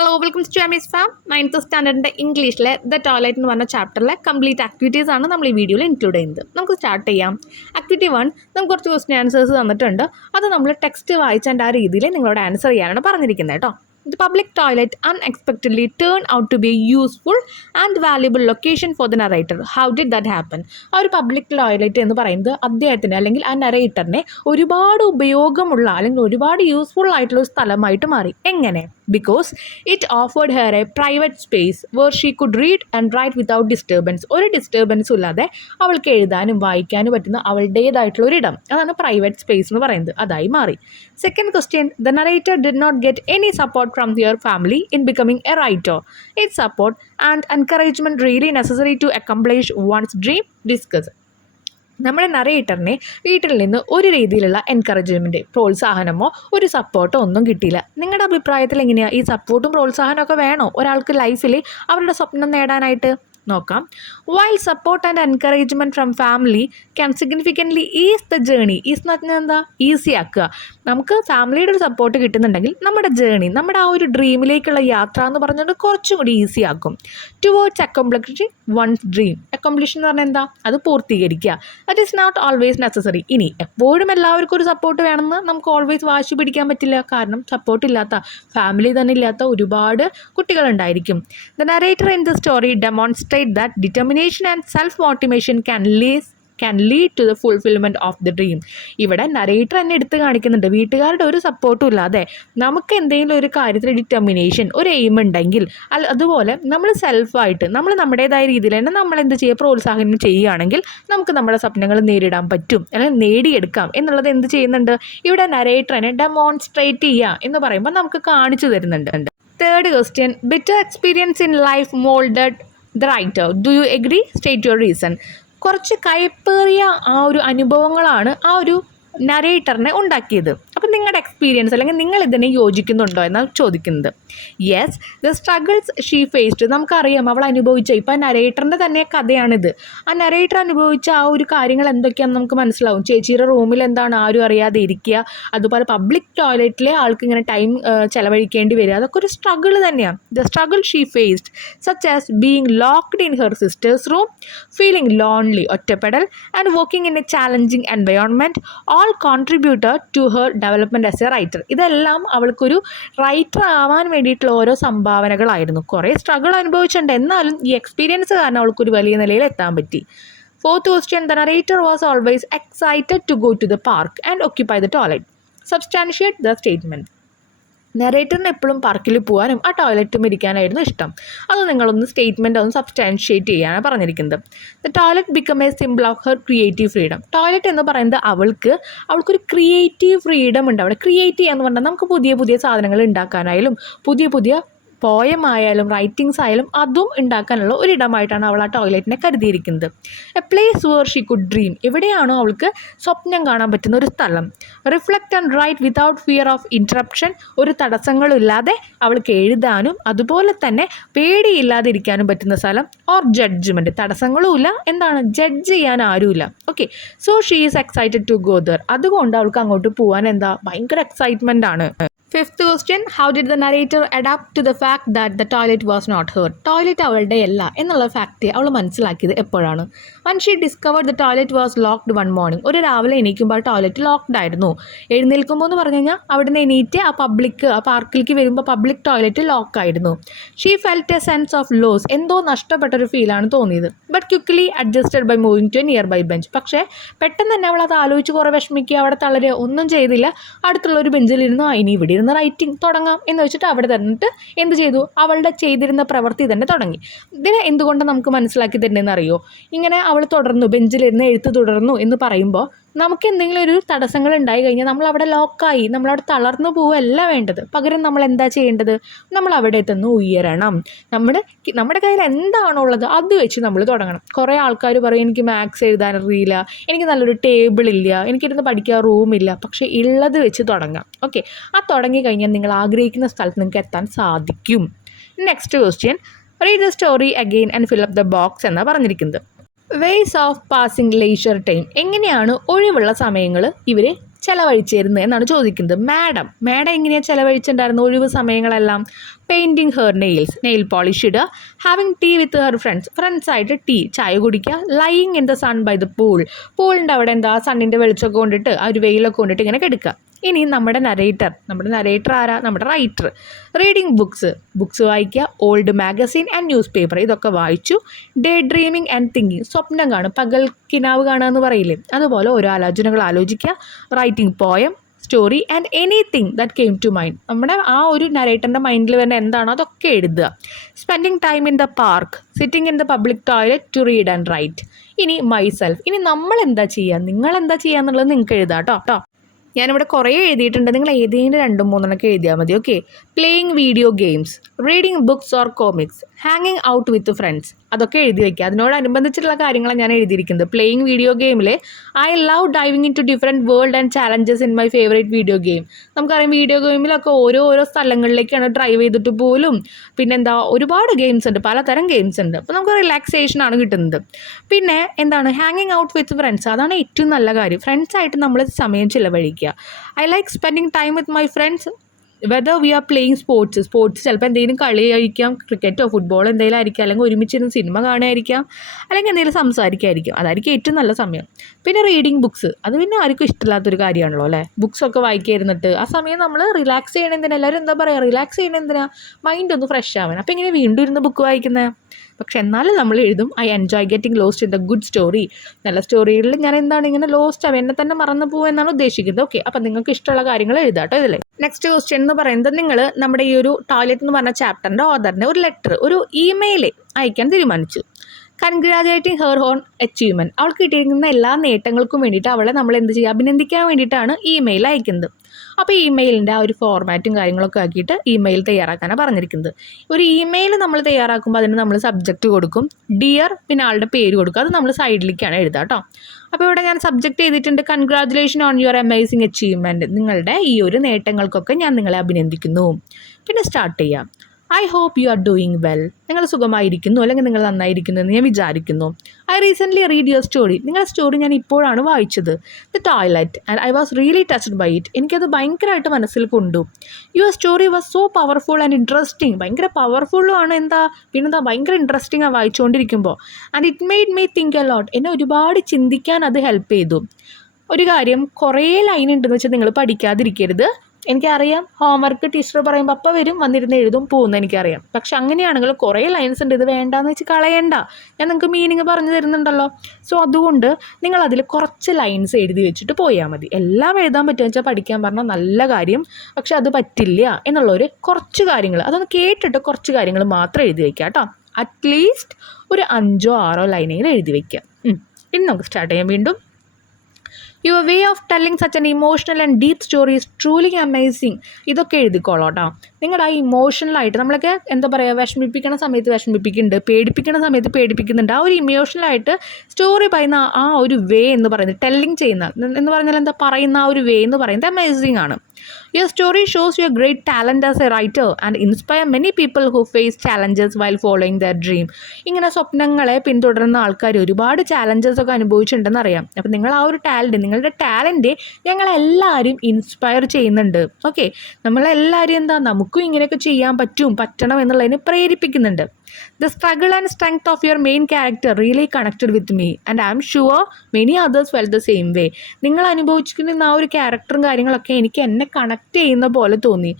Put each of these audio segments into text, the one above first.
Hello welcome to എമിസ് farm. 9th സ്റ്റാൻഡേർഡിൻ്റെ ഇംഗ്ലീഷിലെ ദ ടോയ്ലറ്റ് എന്ന് പറഞ്ഞ ചാപ്റ്ററിലെ കംപ്ലീറ്റ് ആക്ടിവിറ്റീസ് ആണ് നമ്മൾ ഈ വീഡിയോയിൽ ഇൻക്ലൂഡ് ചെയ്യുന്നത്. നമുക്ക് സ്റ്റാർട്ട് ചെയ്യാം. ആക്ടിവിറ്റി 1 നമുക്ക് കുറച്ച് ക്വസ്റ്റ്യൻ ആൻസേഴ്സ് തന്നിട്ടുണ്ട്. അത് നമ്മൾ ടെക്സ്റ്റ് വായിച്ചതിൻ്റെ ആ രീതിയിൽ നിങ്ങളോട് ആൻസർ ചെയ്യാനാണ് പറഞ്ഞിരിക്കുന്നത് കേട്ടോ. The public toilet unexpectedly turned out to be a useful and valuable location for the narrator. How did that happen? ആ ഒരു പബ്ലിക് ടോയ്ലറ്റ് എന്ന് പറയുന്നത് അദ്ദേഹത്തിന് അല്ലെങ്കിൽ ആ നറേറ്ററിനെ ഒരുപാട് ഉപയോഗമുള്ള അല്ലെങ്കിൽ ഒരുപാട് യൂസ്ഫുൾ ആയിട്ടുള്ള ഒരു സ്ഥലമായിട്ട് മാറി. എങ്ങനെ? Because it offered her a private space where she could read and write without disturbance. ഒരു ഡിസ്റ്റർബൻസും ഇല്ലാതെ അവൾക്ക് എഴുതാനും വായിക്കാനും പറ്റുന്ന അവളുടേതായിട്ടുള്ള ഒരിടം, അതാണ് പ്രൈവറ്റ് സ്പേസ് എന്ന് പറയുന്നത്, അതായി മാറി. Second question, the narrator did not get any support from their family in becoming a writer. Its support and encouragement really necessary to accomplish one's dream. Discuss. നമ്മുടെ നറേറ്ററിനെ വീട്ടിൽ നിന്ന് ഒരു രീതിയിലുള്ള എൻകറേജ്മെൻറ്റ്, പ്രോത്സാഹനമോ ഒരു സപ്പോർട്ടോ ഒന്നും കിട്ടിയില്ല. നിങ്ങളുടെ അഭിപ്രായത്തിൽ എങ്ങനെയാണ്? ഈ സപ്പോർട്ടും പ്രോത്സാഹനമൊക്കെ വേണോ ഒരാൾക്ക് ലൈഫിൽ അവരുടെ സ്വപ്നം നേടാനായിട്ട്? നോക്കാം. While support and encouragement from family can significantly is the journey. Is എന്ന് പറഞ്ഞാൽ എന്താ? ഈസി ആക്കുക. നമുക്ക് ഫാമിലിയുടെ ഒരു സപ്പോർട്ട് കിട്ടുന്നുണ്ടെങ്കിൽ നമ്മുടെ ജേണി, നമ്മുടെ ആ ഒരു ഡ്രീമിലേക്കുള്ള യാത്ര എന്ന് പറഞ്ഞുകൊണ്ട് കുറച്ചും കൂടി ഈസി ആക്കും. Towards accomplishing one's dream. Accomplish എന്ന് പറഞ്ഞാൽ എന്താ? അത് പൂർത്തീകരിക്കുക. That is not always necessary. ഇനി എപ്പോഴും എല്ലാവർക്കും ഒരു സപ്പോർട്ട് വേണമെന്ന് നമുക്ക് ഓൾവേസ് വാശി പിടിക്കാൻ പറ്റില്ല. കാരണം സപ്പോർട്ട് ഇല്ലാത്ത, ഫാമിലി തന്നെ ഇല്ലാത്ത ഒരുപാട് കുട്ടികളുണ്ടായിരിക്കും. The narrator in the story demonstrate that determination and self-motivation can lead to the fulfillment of the dream. ഇവിടെ നറേറ്റർ തന്നെ എടുത്ത് കാണിക്കുന്നുണ്ട്, വീട്ടുകാരുടെ ഒരു സപ്പോർട്ടും ഇല്ലാതെ നമുക്ക് എന്തെങ്കിലും ഒരു കാര്യത്തിൽ ഡിറ്റർമിനേഷൻ, ഒരു എയിം ഉണ്ടെങ്കിൽ അതുപോലെ നമ്മൾ സെൽഫായിട്ട് നമ്മൾ നമ്മുടേതായ രീതിയിൽ തന്നെ നമ്മൾ എന്ത് ചെയ്യുക, പ്രോത്സാഹനം ചെയ്യുകയാണെങ്കിൽ നമുക്ക് നമ്മുടെ സ്വപ്നങ്ങൾ നേരിടാൻ പറ്റും, അല്ലെങ്കിൽ നേടിയെടുക്കാം എന്നുള്ളത് എന്ത് ചെയ്യുന്നുണ്ട് ഇവിടെ നറേറ്ററിനെ ഡെമോൺസ്ട്രേറ്റ് ചെയ്യുക എന്ന് പറയുമ്പോൾ നമുക്ക് കാണിച്ചു തരുന്നുണ്ട്. Third question, bitter experience in life molded the writer. Do you agree? State your reason. കുറച്ച് കയ്പേറിയ ആ ഒരു അനുഭവങ്ങളാണ് ആ ഒരു നറേറ്ററിനെ ഉണ്ടാക്കിയത്. അപ്പം നിങ്ങളുടെ എക്സ്പീരിയൻസ് അല്ലെങ്കിൽ നിങ്ങൾ ഇതിനെ യോജിക്കുന്നുണ്ടോ എന്നാണ് ചോദിക്കുന്നത്. Yes, the struggles she faced. നമുക്കറിയാം അവൾ അനുഭവിച്ച, ഇപ്പം നറേറ്ററിൻ്റെ തന്നെ കഥയാണിത്. ആ നറേറ്റർ അനുഭവിച്ച ആ ഒരു കാര്യങ്ങൾ എന്തൊക്കെയാണെന്ന് നമുക്ക് മനസ്സിലാവും. ചേച്ചിയുടെ റൂമിൽ എന്താണ് ആരും അറിയാതെ ഇരിക്കുക, അതുപോലെ പബ്ലിക് ടോയ്ലറ്റിലെ ആൾക്ക് ഇങ്ങനെ ടൈം ചിലവഴിക്കേണ്ടി വരിക, അതൊക്കെ ഒരു സ്ട്രഗിൾ തന്നെയാണ്. The struggle she faced such as being locked in her sister's room, feeling lonely, ഒറ്റപ്പെടൽ, and working in a challenging environment all contributed to her development as a writer. ഇതെല്ലാം അവൾക്കൊരു writer ആവാൻ വേണ്ടിയിട്ടുള്ള ഓരോ സംഭാവനകളായിരുന്നു. കുറേ സ്ട്രഗിൾ അനുഭവിച്ചിട്ടുണ്ട്, എന്നാലും ഈ എക്സ്പീരിയൻസ് കാരണം അവൾക്കൊരു വലിയ നിലയിൽ എത്താൻ പറ്റി. Fourth question, the narrator was always excited to go to the park and occupy the toilet. Substantiate the statement. നറേറ്ററിന് എപ്പോഴും പാർക്കിൽ പോകാനും ആ ടോയ്ലറ്റും ഇരിക്കാനായിരുന്നു ഇഷ്ടം. അത് നിങ്ങളൊന്ന് സ്റ്റേറ്റ്മെൻറ്റ് ഒന്ന് സബ്സ്റ്റാൻഷിയേറ്റ് ചെയ്യാനാണ് പറഞ്ഞിരിക്കുന്നത്. The toilet become A simple of her creative freedom. Toilet എന്ന് പറയുന്നത് അവൾക്കൊരു ക്രിയേറ്റീവ് ഫ്രീഡം ഉണ്ട്. അവിടെ ക്രിയേറ്റ് ചെയ്യാന്ന് പറഞ്ഞാൽ നമുക്ക് പുതിയ പുതിയ സാധനങ്ങൾ ഉണ്ടാക്കാനായാലും പുതിയ പോയം ആയാലും റൈറ്റിങ്സ് ആയാലും അതും ഉണ്ടാക്കാനുള്ള ഒരിടമായിട്ടാണ് അവൾ ആ ടോയ്ലറ്റിനെ കരുതിയിരിക്കുന്നത്. A place where she could dream. എവിടെയാണോ അവൾക്ക് സ്വപ്നം കാണാൻ പറ്റുന്ന ഒരു സ്ഥലം. Reflect and write without fear of interruption. ഒരു തടസ്സങ്ങളില്ലാതെ അവൾക്ക് എഴുതാനും അതുപോലെ തന്നെ പേടിയില്ലാതിരിക്കാനും പറ്റുന്ന സ്ഥലം. ഓർ ജഡ്ജ്മെൻറ്റ്, തടസ്സങ്ങളുമില്ല, എന്താണ് ജഡ്ജ് ചെയ്യാൻ ആരുമില്ല. Okay, so she is excited to go there. അതുകൊണ്ട് അവൾക്ക് അങ്ങോട്ട് പോകാൻ ഭയങ്കര എക്സൈറ്റ്മെൻ്റ് ആണ്. Fifth question, how did the narrator adapt to the fact that the toilet was not her. Toilet അവളുടെ അല്ല എന്നുള്ള ഫാക്റ്റ് അവൾ മനസ്സിലാക്കിയത് എപ്പോഴാണ്? When she discovered the toilet was locked one morning. ഒരു രാവിലെ എണീക്കുമ്പോൾ ആ ടോയ്ലറ്റ് ലോക്ക്ഡ് ആയിരുന്നു. എഴുന്നേൽക്കുമ്പോൾ എന്ന് പറഞ്ഞു കഴിഞ്ഞാൽ അവിടുന്ന് എണീറ്റ് ആ പാർക്കിലേക്ക് വരുമ്പോൾ പബ്ലിക് ടോയ്ലറ്റ് ലോക്കായിരുന്നു. She felt a sense of loss. എന്തോ നഷ്ടപ്പെട്ടൊരു ഫീലാണ് തോന്നിയത്. But quickly adjusted by moving to a nearby bench. പക്ഷേ പെട്ടെന്ന് തന്നെ അവൾ അത് ആലോചിച്ച് കുറേ വിഷമിക്കുക, അവിടെ തളരുക ഒന്നും ചെയ്തില്ല. അടുത്തുള്ള ഒരു ബെഞ്ചിലിരുന്നു ഇനി ഇവിടെ ഇരുന്ന് റൈറ്റിംഗ് തുടങ്ങാം എന്ന് വെച്ചിട്ട് അവിടെ തന്നിട്ട് എന്ത് ചെയ്തു, അവളുടെ ചെയ്തിരുന്ന പ്രവൃത്തി തന്നെ തുടങ്ങി. ഇതിനെ എന്തുകൊണ്ട് നമുക്ക് മനസ്സിലാക്കി തരുന്നതെന്ന് അറിയോ? ഇങ്ങനെ അവൾ തുടർന്നു, ബെഞ്ചിലിരുന്ന് എഴുത്ത് തുടർന്നു എന്ന് പറയുമ്പോൾ നമുക്ക് എന്തെങ്കിലും ഒരു തടസ്സങ്ങൾ ഉണ്ടായി കഴിഞ്ഞാൽ നമ്മളവിടെ ലോക്കായി, നമ്മളവിടെ തളർന്നു പോവുകയല്ല വേണ്ടത്. പകരം നമ്മൾ എന്താ ചെയ്യേണ്ടത്? നമ്മൾ അവിടെ എത്തുന്നു ഉയരണം. നമ്മുടെ കയ്യിൽ എന്താണോ ഉള്ളത് അത് വെച്ച് നമ്മൾ തുടങ്ങണം. കുറേ ആൾക്കാർ പറയും എനിക്ക് മാത്സ് എഴുതാൻ അറിയില്ല, എനിക്ക് നല്ലൊരു ടേബിളില്ല, എനിക്കിരുന്ന് പഠിക്കാൻ റൂമില്ല. പക്ഷേ ഉള്ളത് വെച്ച് തുടങ്ങാം. ഓക്കെ, ആ തുടങ്ങി കഴിഞ്ഞാൽ നിങ്ങൾ ആഗ്രഹിക്കുന്ന സ്ഥലത്ത് നിങ്ങൾക്ക് എത്താൻ സാധിക്കും. Next question, read the story again and fill up the box എന്നാണ് പറഞ്ഞിരിക്കുന്നത്. Ways of passing leisure time. എങ്ങനെയാണ് ഒഴിവുള്ള സമയങ്ങൾ ഇവർ ചെലവഴിച്ചിരുന്നത് എന്നാണ് ചോദിക്കുന്നത്. മാഡം എങ്ങനെയാണ് ചെലവഴിച്ചിട്ടുണ്ടായിരുന്നത് ഒഴിവ് സമയങ്ങളെല്ലാം? പെയിൻറ്റിങ് ഹെർ നെയിൽ പോളിഷ് ഇടുക, ഹാവിങ് ടീ വിത്ത് ഹെർ ഫ്രണ്ട്സായിട്ട് ചായ കുടിക്കുക, lying in the sun by the പൂളിൻ്റെ അവിടെ സണ്ണിൻ്റെ വെളിച്ചമൊക്കെ കൊണ്ടിട്ട് ആ ഒരു വെയിലൊക്കെ കൊണ്ടിട്ട് ഇങ്ങനെ കിടക്കുക. ഇനി നമ്മുടെ നരേറ്റർ ആരാ? നമ്മുടെ റൈറ്റർ. റീഡിങ് ബുക്സ് വായിക്കുക, old magazine and news paper ഇതൊക്കെ വായിച്ചു. ഡേ ഡ്രീമിങ് ആൻഡ് തിങ്കിങ് സ്വപ്നം കാണും, പകൽ കിനാവ് കാണുക എന്ന് പറയില്ലേ, അതുപോലെ ഓരോ ആലോചനകൾ ആലോചിക്കുക. Writing poem, story and anything that came to mind, നമ്മുടെ ആ ഒരു നരേറ്ററിൻ്റെ മൈൻഡിൽ വരുന്ന എന്താണോ അതൊക്കെ എഴുതുക. Spending time in the park, sitting in the public toilet to read and write. ഇനി മൈസെൽഫ്, ഇനി നമ്മൾ എന്താ ചെയ്യുക, നിങ്ങൾ എന്താ ചെയ്യുക എന്നുള്ളത് നിങ്ങൾക്ക് എഴുതാം കേട്ടോ. ഞാനിവിടെ കുറേ എഴുതിയിട്ടുണ്ട്, നിങ്ങൾ ഏതെങ്കിലും 2-3 എഴുതിയാൽ മതി. Okay. Playing video games, reading books or comics, ഹാങ്ങിങ് ഔട്ട് വിത്ത് ഫ്രണ്ട്സ്, അതൊക്കെ എഴുതി വയ്ക്കുക. അതിനോടനുബന്ധിച്ചിട്ടുള്ള കാര്യങ്ങളാണ് ഞാൻ എഴുതിയിരിക്കുന്നത്. പ്ലേയിങ് വീഡിയോ ഗെയിമിൽ I love diving into different world and challenges in my favourite video game. നമുക്കറിയാം വീഡിയോ ഗെയിമിലൊക്കെ ഓരോ സ്ഥലങ്ങളിലേക്കാണ് ഡ്രൈവ് ചെയ്തിട്ട് പോലും ഒരുപാട് ഗെയിംസ് ഉണ്ട്, പലതരം ഗെയിംസ് ഉണ്ട്. അപ്പോൾ നമുക്ക് റിലാക്സേഷനാണ് കിട്ടുന്നത്. പിന്നെ ഹാങ്ങിങ് ഔട്ട് വിത്ത് ഫ്രണ്ട്സ്, അതാണ് ഏറ്റവും നല്ല കാര്യം. ഫ്രണ്ട്സായിട്ട് നമ്മൾ സമയം ചിലവഴിക്കുക. I like spending time with my friends whether we are playing sports ചിലപ്പോൾ എന്തെങ്കിലും കളി ആയിരിക്കാം, ക്രിക്കറ്റോ ഫുട്ബോളോ എന്തെങ്കിലും ആയിരിക്കാം, അല്ലെങ്കിൽ ഒരുമിച്ചിരുന്ന് സിനിമ കാണുമായിരിക്കാം, അല്ലെങ്കിൽ എന്തെങ്കിലും സംസാരിക്കായിരിക്കും. അതായിരിക്കും ഏറ്റവും നല്ല സമയം. പിന്നെ റീഡിങ് ബുക്സ്, അത് പിന്നെ ആർക്കും ഇഷ്ടമില്ലാത്തൊരു കാര്യമാണല്ലോ അല്ലേ. ബുക്സൊക്കെ വായിക്കായിരുന്നിട്ട് ആ സമയം നമ്മൾ റിലാക്സ് ചെയ്യണമെന്തിനാ, എല്ലാവരും എന്താ പറയുക, റിലാക്സ് ചെയ്യണമെന്തിനാ, മൈൻഡ് ഒന്ന് ഫ്രഷ് ആവാൻ. അപ്പോൾ ഇങ്ങനെ വീണ്ടും ഇരുന്ന് ബുക്ക് വായിക്കുന്നത്. പക്ഷെ എന്നാലും നമ്മൾ എഴുതും I enjoy getting lost in the good story. നല്ല സ്റ്റോറികളിൽ ഞാൻ ഇങ്ങനെ ലോസ്റ്റ് ആവും, എന്നെ തന്നെ മറന്നു പോകും എന്നാണ് ഉദ്ദേശിക്കുന്നത്. ഓക്കെ. അപ്പം നിങ്ങൾക്ക് ഇഷ്ടമുള്ള കാര്യങ്ങൾ എഴുതാം കേട്ടോ ഇതിൽ. നെക്സ്റ്റ് ക്വസ്റ്റ്യൻ എന്ന് പറയുന്നത്, നിങ്ങൾ നമ്മുടെ ഈ ഒരു ടോയ്ലറ്റ് എന്ന് പറഞ്ഞ ചാപ്റ്ററിൻ്റെ ഓതറിന് ഒരു ലെറ്റർ, ഒരു ഇമെയിൽ അയക്കാൻ തീരുമാനിച്ചു. കൺഗ്രാജുലേറ്റിംഗ് ഹെർ ഓൺ അച്ചീവ്മെൻറ്റ്, അവൾക്ക് കിട്ടിയിരിക്കുന്ന എല്ലാ നേട്ടങ്ങൾക്കും വേണ്ടിയിട്ട് അവളെ നമ്മൾ എന്ത് ചെയ്യുക, അഭിനന്ദിക്കാൻ വേണ്ടിയിട്ടാണ് ഇമെയിൽ അയക്കുന്നത്. അപ്പോൾ ഇമെയിലിൻ്റെ ആ ഒരു ഫോർമാറ്റും കാര്യങ്ങളൊക്കെ ആക്കിയിട്ട് ഇമെയിൽ തയ്യാറാക്കാനാണ് പറഞ്ഞിരിക്കുന്നത്. ഒരു ഇമെയിൽ നമ്മൾ തയ്യാറാക്കുമ്പോൾ അതിന് നമ്മൾ സബ്ജക്റ്റ് കൊടുക്കും, ഡിയർ, പിന്നെ ആളുടെ പേര് കൊടുക്കും. അത് നമ്മൾ സൈഡിലേക്കാണ് എഴുതുക കേട്ടോ. അപ്പോൾ ഇവിടെ ഞാൻ സബ്ജക്റ്റ് ചെയ്തിട്ടുണ്ട് congratulation on your amazing achievement, നിങ്ങളുടെ ഈ ഒരു നേട്ടങ്ങൾക്കൊക്കെ ഞാൻ നിങ്ങളെ അഭിനന്ദിക്കുന്നു. പിന്നെ സ്റ്റാർട്ട് ചെയ്യാം. I hope you are doing well, നിങ്ങൾ സുഖമായിരിക്കുന്നു അല്ലെങ്കിൽ നിങ്ങൾ നന്നായിരിക്കുന്നു എന്ന് ഞാൻ വിചാരിക്കുന്നു. I recently read your story, നിങ്ങളുടെ സ്റ്റോറി ഞാൻ ഇപ്പോഴാണ് വായിച്ചത്. The toilet and I was really touched by it, എനിക്കത് ഭയങ്കരമായിട്ട് മനസ്സിൽ കൊണ്ടു. Your story was so powerful and interesting, ഭയങ്കര പവർഫുള്ളും ആണ്, പിന്നെന്താ ഭയങ്കര ഇൻട്രസ്റ്റിംഗ് ആണ് വായിച്ചുകൊണ്ടിരിക്കുമ്പോൾ. And it made me think a lot, എന്നെ ഒരുപാട് ചിന്തിക്കാൻ അത് ഹെൽപ്പ് ചെയ്തു. ഒരു കാര്യം, കുറേ ലൈൻ ഉണ്ടെന്ന് വെച്ചാൽ നിങ്ങൾ പഠിക്കാതിരിക്കരുത്. എനിക്കറിയാം ഹോംവർക്ക് ടീച്ചർ പറയുമ്പോൾ അപ്പം വരും, വന്നിരുന്ന് എഴുതും, പോകുന്നു എനിക്കറിയാം. പക്ഷെ അങ്ങനെയാണെങ്കിൽ കുറേ ലൈൻസ് ഉണ്ട്, ഇത് വേണ്ടാന്ന് വെച്ച് കളയണ്ട, ഞാൻ നിങ്ങൾക്ക് മീനിങ് പറഞ്ഞു തരുന്നുണ്ടല്ലോ. സോ അതുകൊണ്ട് നിങ്ങളതിൽ കുറച്ച് ലൈൻസ് എഴുതി വെച്ചിട്ട് പോയാൽ മതി. എല്ലാം എഴുതാൻ പറ്റുമെന്ന് വെച്ചാൽ പഠിക്കാൻ പറഞ്ഞാൽ നല്ല കാര്യം, പക്ഷെ അത് പറ്റില്ല എന്നുള്ളൊരു കുറച്ച് കാര്യങ്ങൾ, അതൊന്ന് കേട്ടിട്ട് കുറച്ച് കാര്യങ്ങൾ മാത്രം എഴുതി വയ്ക്കുക കേട്ടോ. അറ്റ്ലീസ്റ്റ് ഒരു 5-6 ലൈനെങ്കിലും എഴുതി വയ്ക്കുക. ഇനി നമുക്ക് സ്റ്റാർട്ട് ചെയ്യാം വീണ്ടും. Your way of telling such an emotional and deep story is truly amazing. ഇതൊക്കെ എഴുതിക്കോളൂ കേട്ടോ. നിങ്ങളുടെ ആ ഇമോഷണലായിട്ട് നമ്മളൊക്കെ എന്താ പറയുക, വിഷമിപ്പിക്കണ സമയത്ത് വിഷമിപ്പിക്കുന്നുണ്ട്, പേടിപ്പിക്കണ സമയത്ത് പേടിപ്പിക്കുന്നുണ്ട്. ആ ഒരു ഇമോഷണലായിട്ട് സ്റ്റോറി പറയുന്ന ആ ഒരു വേ എന്ന് പറയുന്നത്, ടെല്ലിങ് ചെയ്യുന്ന എന്ന് പറഞ്ഞാൽ എന്താ പറയുന്ന ആ ഒരു വേ എന്ന് പറയുന്നത് അമേസിങ് ആണ്. Your story shows your great talent as a writer and inspire many people who face challenges while following their dream. ഇങ്ങനെ സ്വപ്നങ്ങളെ പിന്തുടരുന്ന ആൾക്കാർ ഒരുപാട് ചാലഞ്ചസ് ഒക്കെ അനുഭവിച്ചിട്ടുണ്ടെന്ന് അറിയാം. അപ്പം നിങ്ങൾ ആ ഒരു നിങ്ങളുടെ ടാലൻറ്റ് ഞങ്ങളെല്ലാവരും ഇൻസ്പയർ ചെയ്യുന്നുണ്ട്. ഓക്കെ, നമ്മളെല്ലാവരും നമുക്കും ഇങ്ങനെയൊക്കെ ചെയ്യാൻ പറ്റണം എന്നുള്ളതിനെ പ്രേരിപ്പിക്കുന്നുണ്ട്. The struggle and strength of your main character really connected with me and I am sure many others felt the same way. നിങ്ങൾ അനുഭവിച്ചിരിക്കുന്ന ആ ഒരു ക്യാരക്ടറും കാര്യങ്ങളൊക്കെ എനിക്ക് എന്നെ കണക്ട് ചെയ്യുന്ന പോലെ തോന്നി.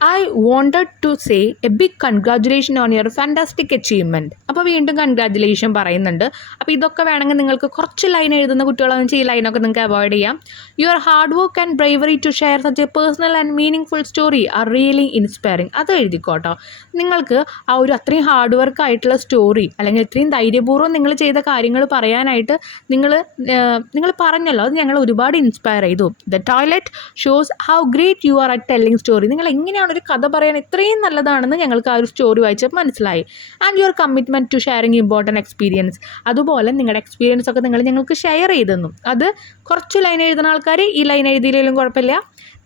I wanted to say a big congratulation on your fantastic achievement. അപ്പോൾ വീണ്ടും കൺഗ്രാജുലേഷൻ പറയുന്നുണ്ട്. അപ്പോൾ ഇതൊക്കെ വേണമെങ്കിൽ നിങ്ങൾക്ക് കുറച്ച് ലൈൻ എഴുതുന്ന കുട്ടികളാണെന്ന് വെച്ചാൽ ഈ ലൈനൊക്കെ നിങ്ങൾക്ക് അവോയ്ഡ് ചെയ്യാം. Your hard work and bravery to share such a personal and meaningful story are really inspiring. അത് എഴുതിക്കോട്ടോ. നിങ്ങൾക്ക് ആ ഒരു അത്രയും ഹാർഡ് വർക്ക് ആയിട്ടുള്ള സ്റ്റോറി, അല്ലെങ്കിൽ ഇത്രയും ധൈര്യപൂർവ്വം നിങ്ങൾ ചെയ്ത കാര്യങ്ങൾ പറയാനായിട്ട് നിങ്ങൾ പറഞ്ഞല്ലോ, അത് ഞങ്ങൾ ഒരുപാട് ഇൻസ്പയർ ചെയ്തു. The toilet shows how great you are at telling story. നിങ്ങൾ എങ്ങനെയാണ് ഒരു കഥ പറയാൻ ഇത്രയും നല്ലതാണെന്ന് ഞങ്ങൾക്ക് ആ ഒരു സ്റ്റോറി വായിച്ചപ്പോൾ മനസ്സിലായി. And your commitment to sharing important experience. അതുപോലെ നിങ്ങളുടെ എക്സ്പീരിയൻസ് ഒക്കെ നിങ്ങൾ ഞങ്ങൾക്ക് ഷെയർ ചെയ്തെന്നു. അത് കുറച്ച് ലൈൻ എഴുതുന്ന ആൾക്കാർ ഈ ലൈൻ എഴുതിയില്ലെങ്കിലും കുഴപ്പമില്ല.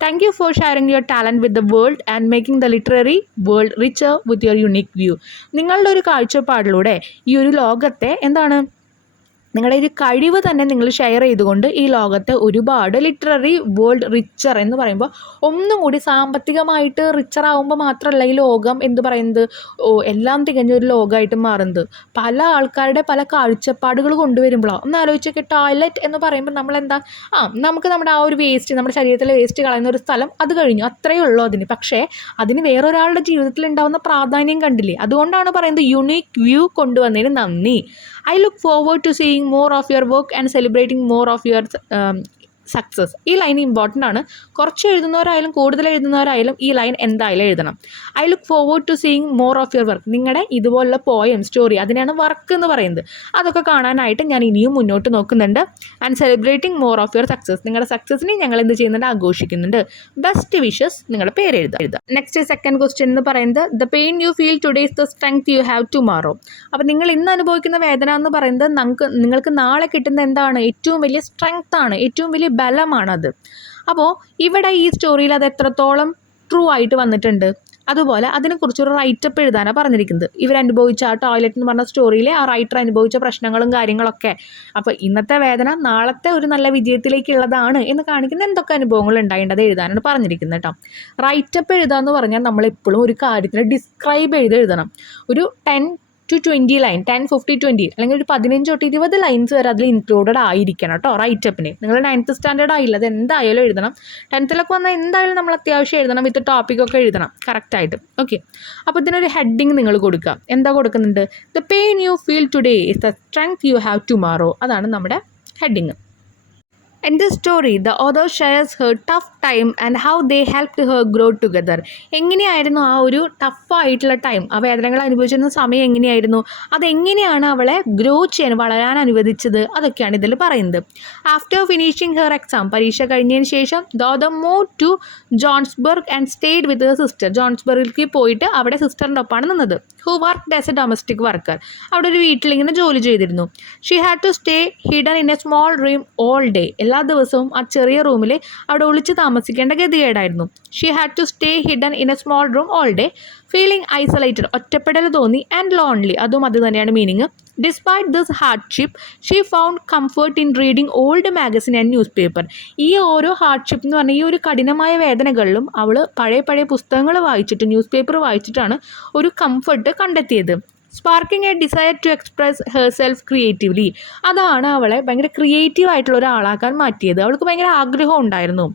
Thank you for sharing your talent with the world and making the literary world richer with your unique view. നിങ്ങളുടെ ഒരു കാഴ്ചപ്പാടിലൂടെ ഈ ഒരു ലോകത്തെ നിങ്ങളുടെ ഒരു കഴിവ് തന്നെ നിങ്ങൾ ഷെയർ ചെയ്തുകൊണ്ട് ഈ ലോകത്തെ ഒരുപാട് ലിറ്റററി വേൾഡ് റിച്ചർ എന്ന് പറയുമ്പോൾ ഒന്നും കൂടി സാമ്പത്തികമായിട്ട് റിച്ചർ ആകുമ്പോൾ മാത്രമല്ല ഈ ലോകം എന്ന് പറയുന്നത് എല്ലാം തികഞ്ഞൊരു ലോകമായിട്ട് മാറുന്നത്. പല ആൾക്കാരുടെ പല കാഴ്ചപ്പാടുകൾ കൊണ്ടുവരുമ്പോഴാണ്. ഒന്ന് ആലോചിച്ചൊക്കെ ടോയ്ലറ്റ് എന്ന് പറയുമ്പോൾ നമ്മളെന്താ നമുക്ക് നമ്മുടെ ആ ഒരു വേസ്റ്റ്, നമ്മുടെ ശരീരത്തിലെ വേസ്റ്റ് കളയുന്ന ഒരു സ്ഥലം, അത് കഴിഞ്ഞു, അത്രയേ ഉള്ളൂ അതിന്. പക്ഷേ അതിന് വേറൊരാളുടെ ജീവിതത്തിൽ ഉണ്ടാകുന്ന പ്രാധാന്യം കണ്ടില്ലേ? അതുകൊണ്ടാണ് പറയുന്നത് യുണീക്ക് വ്യൂ കൊണ്ടുവന്നതിന് നന്ദി. I look forward to seeing more of your work and celebrating more of your success. ഈ ലൈൻ ഇമ്പോർട്ടൻ്റ് ആണ്. കുറച്ച് എഴുതുന്നവരായാലും കൂടുതൽ എഴുതുന്നവരായാലും ഈ ലൈൻ എന്തായാലും എഴുതണം. I look forward to seeing more of your work. നിങ്ങളുടെ ഇതുപോലുള്ള പോയം, സ്റ്റോറി, അതിനാണ് വർക്ക് എന്ന് പറയുന്നത്. അതൊക്കെ കാണാനായിട്ട് ഞാൻ ഇനിയും മുന്നോട്ട് നോക്കുന്നുണ്ട്. And celebrating more of your success. നിങ്ങളുടെ സക്സസിനെ ഞങ്ങൾ എന്ത് ചെയ്യുന്നുണ്ട്? ആഘോഷിക്കുന്നുണ്ട്. ബെസ്റ്റ് വിഷസ്, നിങ്ങളുടെ പേര് എഴുതാം. നെക്സ്റ്റ് സെക്കൻഡ് ക്വസ്റ്റ്യൻ എന്ന് പറയുന്നത് the pain you feel today is the strength you have tomorrow. അപ്പോൾ നിങ്ങൾ ഇന്ന് അനുഭവിക്കുന്ന വേദന എന്ന് പറയുന്നത് നിങ്ങൾക്ക് നാളെ കിട്ടുന്ന എന്താണ്? ഏറ്റവും വലിയ സ്ട്രെങ്ത് ആണ്, ഏറ്റവും വലിയ ബലമാണത്. അപ്പോൾ ഇവിടെ ഈ സ്റ്റോറിയിൽ അത് എത്രത്തോളം ട്രൂ ആയിട്ട് വന്നിട്ടുണ്ട്, അതുപോലെ അതിനെക്കുറിച്ചൊരു റൈറ്റപ്പ് എഴുതാനാണ് പറഞ്ഞിരിക്കുന്നത്. ഇവരനുഭവിച്ച ആ ടോയ്ലറ്റ് എന്ന് പറഞ്ഞ സ്റ്റോറിയിലെ ആ റൈറ്റർ അനുഭവിച്ച പ്രശ്നങ്ങളും കാര്യങ്ങളൊക്കെ. അപ്പോൾ ഇന്നത്തെ വേദന നാളത്തെ ഒരു നല്ല വിജയത്തിലേക്കുള്ളതാണ് എന്ന് കാണിക്കുന്ന എന്തൊക്കെ അനുഭവങ്ങൾ ഉണ്ടായിട്ടത് എഴുതാനാണ് പറഞ്ഞിരിക്കുന്നത് കേട്ടോ. റൈറ്റപ്പ് എഴുതാമെന്ന് പറഞ്ഞാൽ നമ്മളെപ്പോഴും ഒരു കാര്യത്തിന് ഡിസ്ക്രൈബ് എഴുതണം. ഒരു 10 to 20 ലൈൻ, 10, 50, 20 അല്ലെങ്കിൽ ഒരു 15 തൊട്ട് 20 ലൈൻസ് വരെ അതിൽ ഇൻക്ലൂഡഡ് ആയിരിക്കണം കേട്ടോ റൈറ്റപ്പിന്. നിങ്ങൾ 9th സ്റ്റാൻഡേർഡ് ആയില്ല, അത് എന്തായാലും എഴുതണം. 10th വന്നാൽ എന്തായാലും നമ്മൾ അത്യാവശ്യം എഴുതണം, വിത്ത് ടോപ്പിക്കൊക്കെ എഴുതണം കറക്റ്റായിട്ട്. ഓക്കെ, അപ്പോൾ ഇതിനൊരു ഹെഡിങ് നിങ്ങൾ കൊടുക്കുക. എന്താ കൊടുക്കുന്നുണ്ട്? The pain you feel today is the strength you have tomorrow. അതാണ് നമ്മുടെ heading. In this story, the author shares her tough time and how they helped her grow together. എങ്ങനെയായിരുന്നു ആ ഒരു ടഫായിട്ടുള്ള ടൈം, ആ വേദനകൾ അനുഭവിച്ചിരുന്ന സമയം എങ്ങനെയായിരുന്നു, അതെങ്ങനെയാണ് അവളെ ഗ്രോ ചെയ്യാൻ, വളരാൻ അനുവദിച്ചത്, അതൊക്കെയാണ് ഇതിൽ പറയുന്നത്. ആഫ്റ്റർ ഫിനിഷിംഗ് ഹെർ എക്സാം, പരീക്ഷ കഴിഞ്ഞതിന് ശേഷം the author moved to Johannesburg and stayed with her sister. ജോൺസ്ബർഗിലേക്ക് പോയിട്ട് അവിടെ സിസ്റ്ററിൻ്റെ ഒപ്പമാണ് നിന്നത്. who worked as a domestic worker. അവിടെ ഒരു വീട്ടിലിങ്ങനെ ജോലി ചെയ്തിരുന്നു. she had to stay hidden in a small room all day. എല്ലാ ദിവസവും ആ ചെറിയ റൂമിൽ അവിടെ ഒളിച്ച് താമസിക്കേണ്ട ഗതികേടായിരുന്നു. She had to stay hidden in a small room all day, feeling isolated, ഒറ്റപ്പെടൽ തോന്നി, ആൻഡ് ലോൺലി, അതും അത് തന്നെയാണ് meaning. Despite this hardship she found comfort in reading old magazine and newspaper. ഈ ഓരോ ഹാർഡ്ഷിപ്പ് എന്ന് പറഞ്ഞാൽ ഈ ഒരു കഠിനമായ വേദനകളിലും അവൾ പഴയ പുസ്തകങ്ങൾ വായിച്ചിട്ട്, ന്യൂസ് പേപ്പർ വായിച്ചിട്ടാണ് ഒരു കംഫർട്ട് കണ്ടെത്തിയത്. Sparking a desire to express herself creatively. അതാണ് അവളെ ഭയങ്കര ക്രിയേറ്റീവ് ആയിട്ടുള്ള ഒരാളാക്കാൻ മാറ്റിയത്. അവൾക്ക് ഭയങ്കര ആഗ്രഹം ഉണ്ടായിരുന്നു.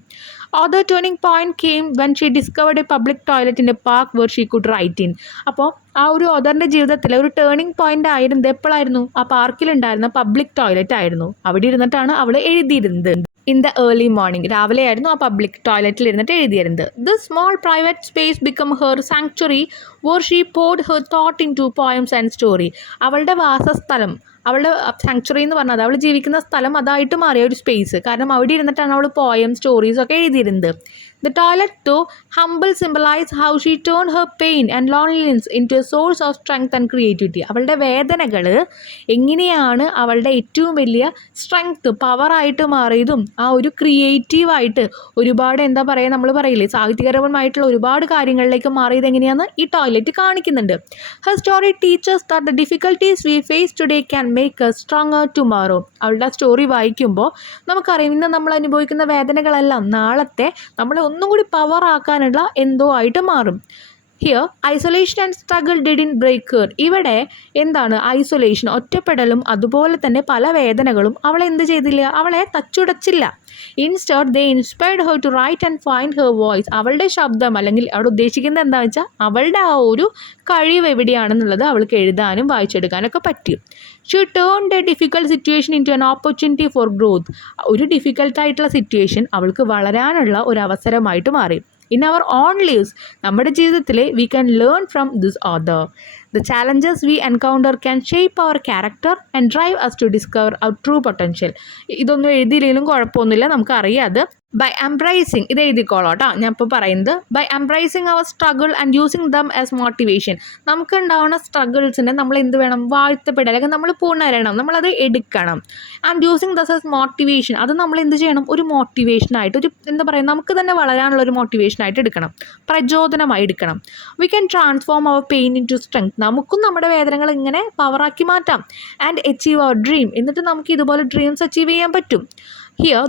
Other turning point came when she discovered a public toilet in a park where she could write in. അപ്പോൾ ആ ഒരു ഓതറിൻ്റെ ജീവിതത്തിലെ ഒരു ടേണിംഗ് പോയിന്റ് ആയിരുന്നത് എപ്പോഴായിരുന്നു? ആ പാർക്കിലുണ്ടായിരുന്ന പബ്ലിക് ടോയ്ലറ്റ് ആയിരുന്നു. അവിടെ ഇരുന്നിട്ടാണ് അവൾ എഴുതിയിരുന്നത്. ഇൻ ദ ഏർലി മോർണിംഗ്, രാവിലെ ആയിരുന്നു ആ പബ്ലിക് ടോയ്ലറ്റിൽ ഇരുന്നിട്ട് എഴുതിയിരുന്നത്. The small private space become her sanctuary where she poured her thought into poems and story. അവളുടെ വാസസ്ഥലം, അവളുടെ സാങ്ച്വറി എന്ന് പറഞ്ഞത് അവൾ ജീവിക്കുന്ന സ്ഥലം അതായിട്ട് മാറിയ ഒരു സ്പേസ്. കാരണം അവിടെ ഇരുന്നിട്ടാണ് അവൾ പോയം, സ്റ്റോറീസ് ഒക്കെ എഴുതിയിരുന്നത്. The toilet, though humble, symbolized how she turned her pain and loneliness into a source of strength and creativity. അവളുടെ വേദനകൾ എങ്ങനെയാണ് അവളുടെ ഏറ്റവും വലിയ സ്ട്രെങ്ത്, പവറായിട്ട് മാറിയതും ആ ഒരു ക്രിയേറ്റീവായിട്ട് ഒരുപാട് എന്താ പറയുക, നമ്മൾ പറയില്ലേ സാഹിത്യപരമായിട്ടുള്ള ഒരുപാട് കാര്യങ്ങളിലേക്ക് മാറിയത് എങ്ങനെയാണെന്ന് ഈ ടോയ്ലറ്റ് കാണിക്കുന്നുണ്ട്. Her story teaches that the difficulties we face today can make us stronger tomorrow. അവളുടെ സ്റ്റോറി വായിക്കുമ്പോൾ നമുക്കറിയാം ഇന്ന് നമ്മൾ അനുഭവിക്കുന്ന വേദനകളെല്ലാം നാളത്തെ നമ്മളെ ഒന്നും കൂടി പവർ ആക്കാനുള്ള എന്തോ ആയിട്ട് മാറും. Here isolation and struggle didn't break her. ഇവിടെ എന്താണ് ഐസൊലേഷൻ, ഒറ്റപ്പെടലും അതുപോലെ തന്നെ പല വേദനകളും അവളെ എന്ത് ചെയ്തില്ല, അവളെ തച്ചുടച്ചില്ല. Instead they inspired her to write and find her voice. അവളുടെ ശബ്ദം, അല്ലെങ്കിൽ അവിടെ ഉദ്ദേശിക്കുന്നത് എന്താണെന്ന് വെച്ചാൽ അവളുടെ ആ ഒരു കഴിവ് എവിടെയാണെന്നുള്ളത് അവൾക്ക് എഴുതാനും വായിച്ചെടുക്കാനൊക്കെ പറ്റി. She turned a difficult situation into an opportunity for growth. ഒരു ഡിഫിക്കൽട്ടായിട്ടുള്ള സിറ്റുവേഷൻ അവൾക്ക് വളരാനുള്ള ഒരു അവസരമായിട്ട് മാറി. ഇൻ അവർ ഓൺ ലീവ്സ്, നമ്മുടെ ജീവിതത്തിൽ we can learn from this author. The challenges we encounter can shape our character and drive us to discover our true potential. ഇതൊന്നും എഴുതിയില്ലെങ്കിലും കുഴപ്പമൊന്നുമില്ല, നമുക്കറിയാം അത്. ബൈ എംബ്രൈസിങ് ഇത് എഴുതിക്കോളാം കേട്ടോ. ഞാൻ ഇപ്പോൾ പറയുന്നത് by embracing our struggle and using them as motivation. നമുക്ക് ഉണ്ടാവുന്ന സ്ട്രഗിൾസിനെ നമ്മൾ എന്ത് വേണം, വാഴ്ത്തപ്പെടൽ, അല്ലെങ്കിൽ നമ്മൾ പുണരണം, നമ്മളത് എടുക്കണം. And using this as motivation, അത് നമ്മൾ എന്ത് ചെയ്യണം, ഒരു മോട്ടിവേഷനായിട്ട്, ഒരു എന്താ പറയുക, നമുക്ക് തന്നെ വളരാനുള്ള ഒരു മോട്ടിവേഷനായിട്ട് എടുക്കണം, പ്രചോദനമായി എടുക്കണം. We can transform our pain into strength, നമുക്കും നമ്മുടെ വേദനകൾ ഇങ്ങനെ പവറാക്കി മാറ്റാം. ആൻഡ് അച്ചീവ് അവർ ഡ്രീം, എന്നിട്ട് നമുക്ക് ഇതുപോലെ ഡ്രീംസ് അച്ചീവ് ചെയ്യാൻ പറ്റും. Here,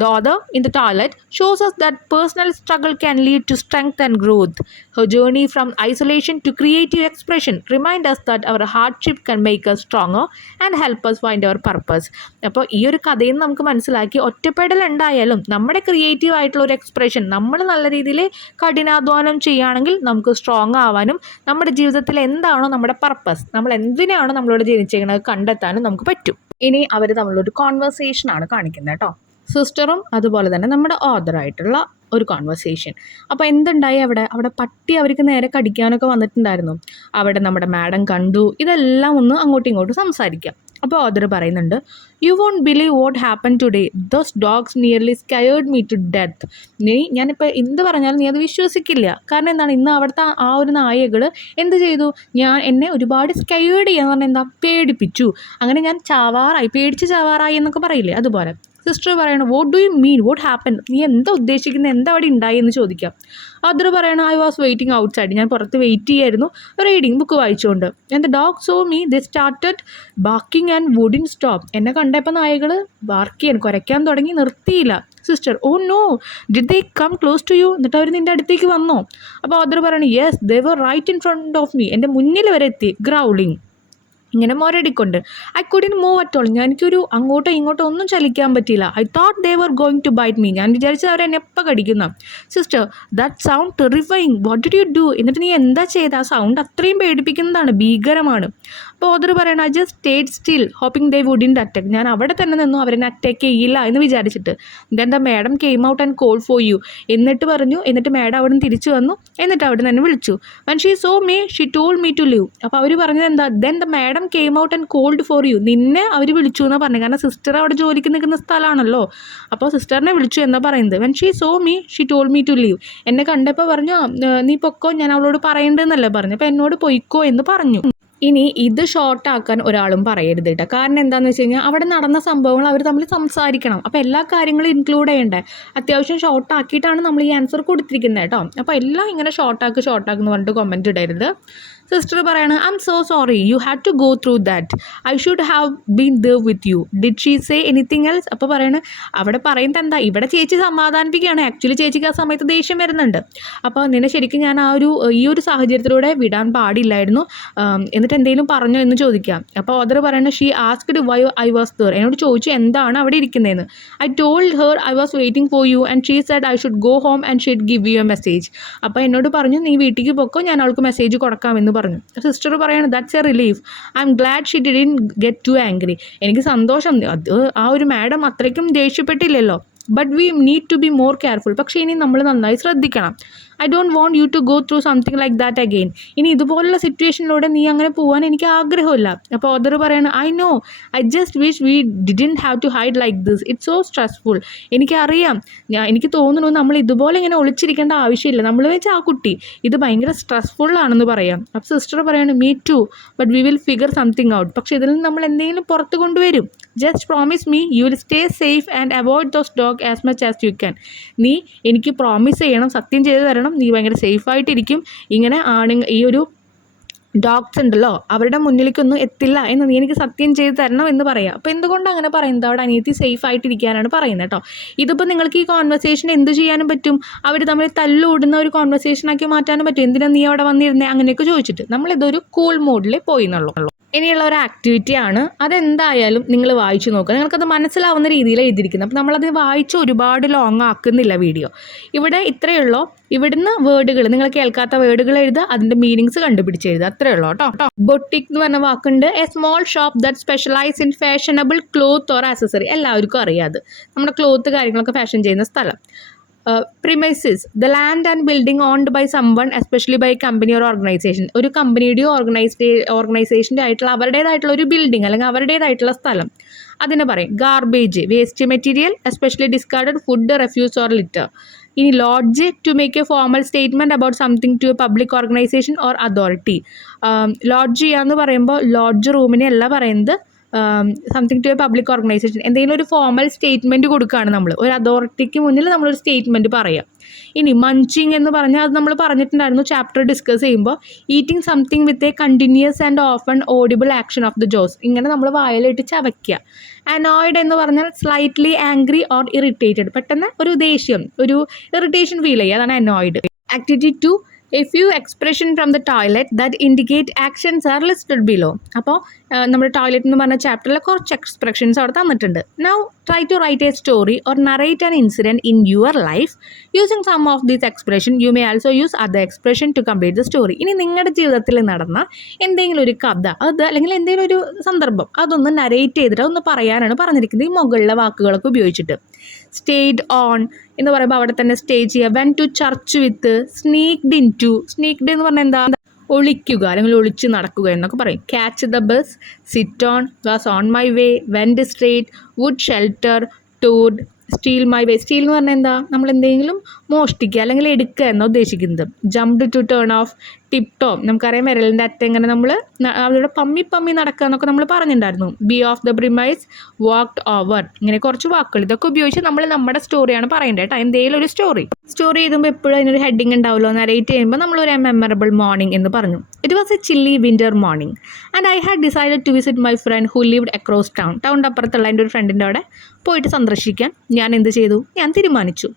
the author in the toilet shows us that personal struggle can lead to strength and growth. Her journey from isolation to creative expression remind us that our hardship can make us stronger and help us find our purpose. അപ്പോൾ ഈ ഒരു കഥയിൽ നിന്ന് നമുക്ക് മനസ്സിലാക്കി, ഒറ്റപ്പെടൽ ഉണ്ടായാലും നമ്മുടെ ക്രിയേറ്റീവ് ആയിട്ടുള്ള ഒരു എക്സ്പ്രഷൻ, നമ്മൾ നല്ല രീതിയിൽ കഠിനാധ്വാനം ചെയ്യുകയാണെങ്കിൽ നമുക്ക് സ്ട്രോങ് ആവാനും നമ്മുടെ ജീവിതത്തിൽ എന്താണോ നമ്മുടെ പർപ്പസ്, നമ്മൾ എന്തിനാണോ നമ്മളോട് ജനിച്ചിരിക്കുന്നത് കണ്ടെത്താനും നമുക്ക് പറ്റും. ഇനി അവർ തമ്മിലൊരു കോൺവെർസേഷനാണ് കാണിക്കുന്നത് കേട്ടോ. സിസ്റ്ററും അതുപോലെ തന്നെ നമ്മുടെ ഓഥറായിട്ടുള്ള ഒരു കോൺവെർസേഷൻ. അപ്പോൾ എന്തുണ്ടായി അവിടെ പട്ടി അവർക്ക് നേരെ കടിക്കാനൊക്കെ വന്നിട്ടുണ്ടായിരുന്നു. അവിടെ നമ്മുടെ മാഡം കണ്ടു. ഇതെല്ലാം ഒന്ന് അങ്ങോട്ടും ഇങ്ങോട്ടും സംസാരിക്കാം. അപ്പോൾ ഓഥർ പറയുന്നുണ്ട്, you won't believe what happen today, those dogs nearly scared me to death. ഞാനിപ്പോൾ എന്ത് പറഞ്ഞാലും നീ അത് വിശ്വസിക്കില്ല. കാരണം എന്താണ്, ഇന്ന് അവിടുത്തെ ആ ഒരു നായകൾ എന്ത് ചെയ്തു, എന്നെ ഒരുപാട് സ്കയേർഡ് ചെയ്യാന്ന് പറഞ്ഞാൽ എന്താ, പേടിപ്പിച്ചു. അങ്ങനെ ഞാൻ പേടിച്ച് ചാവാറായി എന്നൊക്കെ പറയില്ലേ, അതുപോലെ. സിസ്റ്റർ പറയണം, what do you mean, what happen, നീ എന്താ ഉദ്ദേശിക്കുന്നത്, എന്താ അവിടെ ഉണ്ടായി എന്ന് ചോദിക്കാം. അതർ പറയണം, I was waiting outside, ഞാൻ പുറത്ത് വെയിറ്റ് ചെയ്യായിരുന്നു, റീഡിങ് ബുക്ക് വായിച്ചുകൊണ്ട്. And the dog saw me, they started barking and wouldn't stop. എന്നെ കണ്ടപ്പോൾ നായകൾ ബാർക്ക് ചെയ്യാൻ, കുരയ്ക്കാൻ തുടങ്ങി, നിർത്തിയില്ല. Sister, oh no, did they come close to you, എന്നിട്ട് അവർ നിൻ്റെ അടുത്തേക്ക് വന്നോ? അപ്പോൾ അതർ പറയണം, yes, they were right in front of me, എൻ്റെ മുന്നിൽ വരെ എത്തി, ഗ്രൗളിങ്, ഇങ്ങനെ മൊരടിക്കൊണ്ട്. I couldn't move at all, എനിക്കൊരു അങ്ങോട്ടോ ഇങ്ങോട്ടോ ഒന്നും ചലിക്കാൻ പറ്റിയില്ല. I thought they were going to bite me, ഞാൻ വിചാരിച്ചത് അവരെന്നെ എപ്പോൾ കടിക്കുന്ന. Sister, that sound terrifying, what did you do, എന്നിട്ട് നീ എന്താ ചെയ്ത? ആ സൗണ്ട് അത്രയും പേടിപ്പിക്കുന്നതാണ്, ഭീകരമാണ്. അപ്പോൾ ഓഥർ പറയണം, I just stayed still hoping they wouldn't attack, ഞാൻ അവിടെ തന്നെ നിന്നു അവരെന്നെ അറ്റാക്ക് ചെയ്യില്ല എന്ന് വിചാരിച്ചിട്ട്. Then the madam came out and call for you, എന്നിട്ട് മാഡം അവിടെ നിന്ന് തിരിച്ചു വന്നു, എന്നിട്ട് അവിടെ നിന്ന് വിളിച്ചു. When she saw me she told me to leave. അപ്പോൾ അവർ പറഞ്ഞത് എന്താ, then the madam came out and called for you, നിന്നെ അവർ വിളിച്ചു എന്നാണ് പറഞ്ഞത്. കാരണം സിസ്റ്റർ അവിടെ ജോലിക്ക് നിൽക്കുന്ന സ്ഥലമാണല്ലോ, അപ്പോൾ സിസ്റ്ററിനെ വിളിച്ചു എന്നാണ് പറയുന്നത്. When she saw me she told me to leave, എന്നെ കണ്ടപ്പോൾ പറഞ്ഞു, നീ പൊക്കോ, ഞാൻ അവളോട് പറയേണ്ടതെന്നല്ലേ പറഞ്ഞു, അപ്പോൾ എന്നോട് പൊയ്ക്കോ എന്ന് പറഞ്ഞു. ഇനി ഇത് ഷോർട്ടാക്കാൻ ഒരാളും പറയരുത് കേട്ടോ. കാരണം എന്താണെന്ന് വെച്ച് കഴിഞ്ഞാൽ അവിടെ നടന്ന സംഭവങ്ങൾ അവർ തമ്മിൽ സംസാരിക്കണം. അപ്പോൾ എല്ലാ കാര്യങ്ങളും ഇൻക്ലൂഡ് ചെയ്യണ്ടേ. അത്യാവശ്യം ഷോർട്ടാക്കിയിട്ടാണ് നമ്മൾ ഈ ആൻസർ കൊടുത്തിരിക്കുന്നത് കേട്ടോ. അപ്പോൾ എല്ലാം ഇങ്ങനെ ഷോർട്ടാക്കെന്ന് പറഞ്ഞിട്ട് കമൻറ്റ് ഇടരുത്. സിസ്റ്റർ പറയാണ്, I am so sorry, you had to go through that, I should have been there with you, did she say anything else. അപ്പോൾ പറയണ, അവിടെ പറയുന്നത് എന്താ, ഇവിടെ ചേച്ചി സമാധാനിപ്പിക്കുകയാണ്. ആക്ച്വലി ചേച്ചിക്ക് ആ സമയത്ത് ദേഷ്യം വരുന്നുണ്ട്. അപ്പോൾ നിന്നെ ശരിക്കും ഞാൻ ഈ ഒരു സാഹചര്യത്തിലൂടെ വിടാൻ പാടില്ലായിരുന്നു, എന്നിട്ട് എന്തെങ്കിലും പറഞ്ഞോ എന്ന് ചോദിക്കാം. അപ്പോൾ ഓഥർ പറയണ, she asked why I was there, എന്നോട് ചോദിച്ചു എന്താണ് അവിടെ ഇരിക്കുന്നതെന്ന്. I told her I was waiting for you and she said I should go home and she'd give you a message. അപ്പോൾ എന്നോട് പറഞ്ഞു, നീ വീട്ടിലേക്ക് പൊക്കോ, ഞാൻ അവൾക്ക് മെസ്സേജ് കൊടുക്കാമെന്ന് പറഞ്ഞു. സിസ്റ്റർ പറയാണ്, that's a relief, I am glad she didn't get too angry. എനിക്ക് സന്തോഷം, അത് ആ ഒരു മാഡം അത്രയ്ക്കും ദേഷ്യപ്പെട്ടില്ലല്ലോ. But we need to be more careful, പക്ഷേ ഇനി നമ്മൾ നന്നായി ശ്രദ്ധിക്കണം. I don't want you to go through something like that again. ഇനി ഇതുപോലുള്ള സിറ്റുവേഷനിലൂടെ നീ അങ്ങനെ പോകാൻ എനിക്ക് ആഗ്രഹമില്ല. അപ്പോൾ ഓഥർ പറയണം, I know, I just wish we didn't have to hide like this, it's so stressful. എനിക്കറിയാം, എനിക്ക് തോന്നുന്നു നമ്മൾ ഇതുപോലെ ഇങ്ങനെ ഒളിച്ചിരിക്കേണ്ട ആവശ്യമില്ല. നമ്മൾ വെച്ചാൽ ആ കുട്ടി ഇത് ഭയങ്കര സ്ട്രെസ്ഫുള്ളാണെന്ന് പറയാം. അപ്പോൾ സിസ്റ്റർ പറയാണ്, me too, but we will figure something out. പക്ഷേ ഇതിൽ നിന്ന് നമ്മൾ എന്തെങ്കിലും പുറത്ത് കൊണ്ടുവരും. Just promise me you will stay safe and avoid those dog as much as you can. നീ എനിക്ക് പ്രോമിസ് ചെയ്യണം, സത്യം ചെയ്ത് തരണം, നീ ഭയങ്കര സേഫായിട്ടിരിക്കും, ഇങ്ങനെ ഈ ഒരു ഡോഗ്സ് ഉണ്ടല്ലോ അവരുടെ മുന്നിലേക്കൊന്നും എത്തില്ല എന്ന് നീ എനിക്ക് സത്യം ചെയ്ത് തരണം എന്ന് പറയാം. അപ്പോൾ എന്തുകൊണ്ട് അങ്ങനെ പറയുന്നത്, അവിടെ അനിയത്തി സേഫ് ആയിട്ടിരിക്കാനാണ് പറയുന്നത് കേട്ടോ. ഇതിപ്പോൾ നിങ്ങൾക്ക് ഈ കോൺവെർസേഷൻ എന്ത് ചെയ്യാനും പറ്റും, അവർ തമ്മിൽ തല്ലുകൂടുന്ന ഒരു കോൺവെർസേഷനാക്കി മാറ്റാനും പറ്റും. എന്തിനാ നീ അവിടെ വന്നിരുന്നേ അങ്ങനെയൊക്കെ ചോദിച്ചിട്ട് നമ്മളിതൊരു കൂൾ മോഡിൽ പോയി എന്നുള്ളൂ. ഇനിയുള്ള ഒരു ആക്ടിവിറ്റിയാണ്, അതെന്തായാലും നിങ്ങൾ വായിച്ചു നോക്കുക, നിങ്ങൾക്കത് മനസ്സിലാവുന്ന രീതിയിൽ എഴുതിയിരിക്കുന്നത്. അപ്പോൾ നമ്മളത് വായിച്ച് ഒരുപാട് ലോങ് ആക്കുന്നില്ല വീഡിയോ. ഇവിടെ ഇത്രയുള്ളൂ. ഇവിടുന്ന് വേർഡുകൾ, നിങ്ങൾ കേൾക്കാത്ത വേർഡുകൾ എഴുതുക, അതിൻ്റെ മീനിങ്സ് കണ്ടുപിടിച്ച് എഴുതുക, അത്രയേ ഉള്ളൂ കേട്ടോ. ബൊട്ടിക് എന്ന് പറഞ്ഞ വാക്കുണ്ട്. A small shop that specialise in fashionable cloth or accessory. എല്ലാവർക്കും അറിയാതെ നമ്മുടെ ക്ലോത്ത് കാര്യങ്ങളൊക്കെ ഫാഷൻ ചെയ്യുന്ന സ്ഥലം. Premises the land and building owned by someone especially by company or organisation. ഒരു കമ്പനിയുടെയോ ഓർഗനൈസേഷൻ്റെ ആയിട്ടുള്ള അവരുടേതായിട്ടുള്ള ഒരു ബിൽഡിംഗ് അല്ലെങ്കിൽ അവരുടേതായിട്ടുള്ള സ്ഥലം, അതിനെ പറയും. Garbage, waste material especially discarded food, refuse or litter. ഇനി lodge, to make a formal statement about something to a public organisation or authority. Lodge ചെയ്യാന്ന് പറയുമ്പോൾ ലോഡ്ജ് റൂമിനെ അല്ല പറയുന്നത്, something to a public organisation, എന്തെങ്കിലും ഒരു ഫോർമൽ സ്റ്റേറ്റ്മെൻറ്റ് കൊടുക്കുകയാണ് നമ്മൾ, ഒരു അതോറിറ്റിക്ക് മുന്നിൽ നമ്മളൊരു സ്റ്റേറ്റ്മെൻറ്റ് പറയുക. ഇനി മഞ്ചിങ് എന്ന് പറഞ്ഞാൽ അത് നമ്മൾ പറഞ്ഞിട്ടുണ്ടായിരുന്നു ചാപ്റ്റർ ഡിസ്കസ് ചെയ്യുമ്പോൾ, eating something with a continuous and often audible action of the Jose, ഇങ്ങനെ നമ്മൾ വായിലിട്ട് ചവയ്ക്കുക. അനോയ്ഡ് എന്ന് പറഞ്ഞാൽ സ്ലൈറ്റ്ലി ആംഗ്രി ഓർ ഇറിറ്റേറ്റഡ്, പെട്ടെന്ന് ഒരു ദേഷ്യം, ഒരു ഇറിറ്റേഷൻ ഫീൽ ചെയ്യുക, അതാണ് annoyed. Activity 2, A few expression from the toilet that indicate actions are listed below. അപ്പോൾ നമ്മുടെ ടോയ്ലറ്റ് എന്ന് പറഞ്ഞ ചാപ്റ്ററിൽ കുറച്ച് എക്സ്പ്രഷൻസ് അവിടെ തന്നിട്ടുണ്ട്. Now try to write a story or narrate an incident in your life using some of these expression. You may also use other expression to complete the story. ഇനി നിങ്ങളുടെ ജീവിതത്തിൽ നടന്ന എന്തെങ്കിലും ഒരു കഥ അത് അല്ലെങ്കിൽ എന്തെങ്കിലും ഒരു സന്ദർഭം അതൊന്ന് നറേറ്റ് ചെയ്തിട്ട് ഒന്ന് പറയാനാണ് പറഞ്ഞിരിക്കുന്നത് ഈ മുകളിലെ വാക്കുകളൊക്കെ ഉപയോഗിച്ചിട്ട്. സ്റ്റേഡ് ഓൺ എന്ന് പറയുമ്പോൾ അവിടെ തന്നെ സ്റ്റേ ചെയ്യുക. When to church with, sneaked into, sneaked എന്ന് പറഞ്ഞാൽ എന്താ, ഒളിക്കുക അല്ലെങ്കിൽ ഒളിച്ച് നടക്കുക എന്നൊക്കെ പറയും. Catch the bus, sit on, was on my way, went straight, would shelter, toward, steal my way. Steal എന്ന് പറഞ്ഞാൽ എന്താ, നമ്മൾ എന്തെങ്കിലും മോഷ്ടിക്കുക അല്ലെങ്കിൽ എടുക്കുക എന്നാണ് ഉദ്ദേശിക്കുന്നത്. Jumped to turn off, tip top, നമുക്കറിയാം വിരലിൻ്റെ അറ്റം ഇങ്ങനെ നമ്മൾ അവിടെ പമ്മി നടക്കുക എന്നൊക്കെ നമ്മൾ പറഞ്ഞിട്ടുണ്ടായിരുന്നു. B of the premise, walked over, ഇങ്ങനെ കുറച്ച് വാക്കുകൾ ഇതൊക്കെ ഉപയോഗിച്ച് നമ്മൾ നമ്മുടെ സ്റ്റോറിയാണ് പറയേണ്ടത് കേട്ടോ. എന്തെങ്കിലും ഒരു സ്റ്റോറി എഴുതുമ്പോൾ എപ്പോഴും അതിനൊരു ഹെഡിങ് ഉണ്ടാവുമല്ലോ. നറേറ്റ് ചെയ്യുമ്പോൾ നമ്മളൊരു മെമ്മറബിൾ മോർണിംഗ് എന്ന് പറഞ്ഞു. It was a chilly winter morning and I had decided to visit my friend who lived across town. ടൗണിൻ്റെ അപ്പുറത്തുള്ള എൻ്റെ ഒരു ഫ്രണ്ടിൻ്റെ അവിടെ പോയിട്ട് സന്ദർശിക്കാൻ ഞാൻ എന്ത് ചെയ്തു, ഞാൻ തീരുമാനിച്ചു.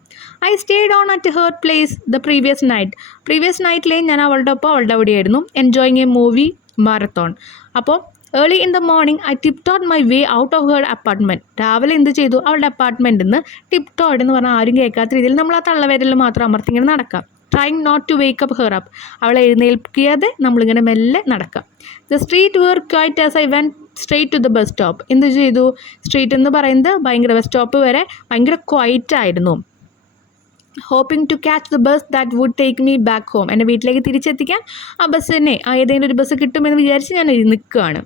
I stayed on at her place the previous നൈറ്റിലെ ഞാൻ അവളുടെ അവിടെയായിരുന്നു. Enjoying a movie marathon. അപ്പോൾ early in the morning I tiptoed my way out of her apartment. രാവിലെ എന്ത് ചെയ്തു, അവളുടെ അപ്പാർട്ട്മെൻറ്റിൽ നിന്ന് ടിപ്ടോഡ് എന്ന് പറഞ്ഞാൽ ആരും കേൾക്കാത്ത രീതിയിൽ നമ്മൾ ആ തള്ളവിരലിൽ മാത്രം അമർത്തിങ്ങനെ നടക്കാം. Trying not to wake up her up, അവളെ എഴുന്നേൽപ്പിക്കാതെ നമ്മളിങ്ങനെ മെല്ലെ നടക്കാം. The street were quiet as I went straight to the bus stop. എന്ത് ചെയ്തു, സ്ട്രീറ്റ് എന്ന് പറയുന്നത് ഭയങ്കര ബസ് സ്റ്റോപ്പ് വരെ ഭയങ്കര ക്വൈറ്റ് ആയിരുന്നു. Hoping to catch the bus that would take me back home, എൻ്റെ വീട്ടിലേക്ക് തിരിച്ചെത്തിക്കാൻ ആ ബസ് തന്നെ ഏതെങ്കിലും ഒരു ബസ് കിട്ടുമെന്ന് വിചാരിച്ച് ഞാൻ നിൽക്കുകയാണ്.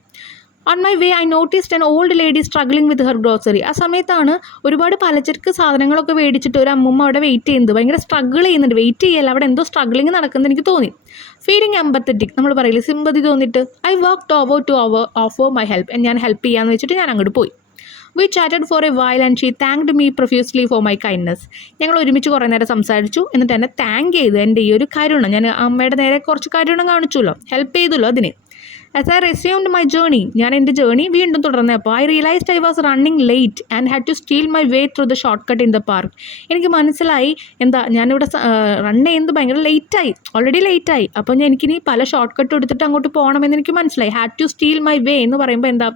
On my way I noticed an old lady struggling with her grocery. ആ സമയത്താണ് ഒരുപാട് പലചരക്ക് സാധനങ്ങളൊക്കെ മേടിച്ചിട്ട് ഒരു അമ്മൂമ്മ അവിടെ വെയിറ്റ് ചെയ്യുന്നത്, ഭയങ്കര സ്ട്രഗിൾ ചെയ്യുന്നുണ്ട്. വെയിറ്റ് ചെയ്യല്ല, അവിടെ എന്തോ സ്ട്രഗ്ലിംഗ് നടക്കുന്നത് എനിക്ക് തോന്നി. ഫീലിംഗ് എമ്പത്തറ്റിക്, നമ്മൾ പറയില്ലേ സിമ്പതി തോന്നിയിട്ട്, I walked over to offer my help, ഞാൻ ഹെൽപ്പ് ചെയ്യാമെന്ന് വെച്ചിട്ട് ഞാൻ അങ്ങോട്ട് പോയി. We chatted for a while and she thanked me profusely for my kindness. ഞങ്ങൾ ഒരുമിച്ച് കുറേ നേരം സംസാരിച്ചു, എന്നിട്ട് എന്നെ താങ്ക് ചെയ്തു, എൻ്റെ ഈ ഒരു കരുണ, ഞാൻ അമ്മയുടെ നേരെ കുറച്ച് കരുണ കാണിച്ചല്ലോ, ഹെൽപ്പ് ചെയ്തല്ലോ അതിന്. As I resumed my journey, ഞാൻ എൻ്റെ ജേർണി വീണ്ടും തുടർന്നപ്പോൾ I realised I was running late and had to steal my way through the shortcut in the park. എനിക്ക് മനസ്സിലായി എന്താ ഞാനിവിടെ റൺ ചെയ്യുന്നത് ഭയങ്കര ലേറ്റായി, ഓൾറെഡി ലേറ്റായി. അപ്പോൾ എനിക്കിനി പല ഷോർട്ട് കട്ട് എടുത്തിട്ട് അങ്ങോട്ട് പോകണമെന്ന് എനിക്ക് മനസ്സിലായി. Had to steal my way എന്ന് പറയുമ്പോൾ എന്താ,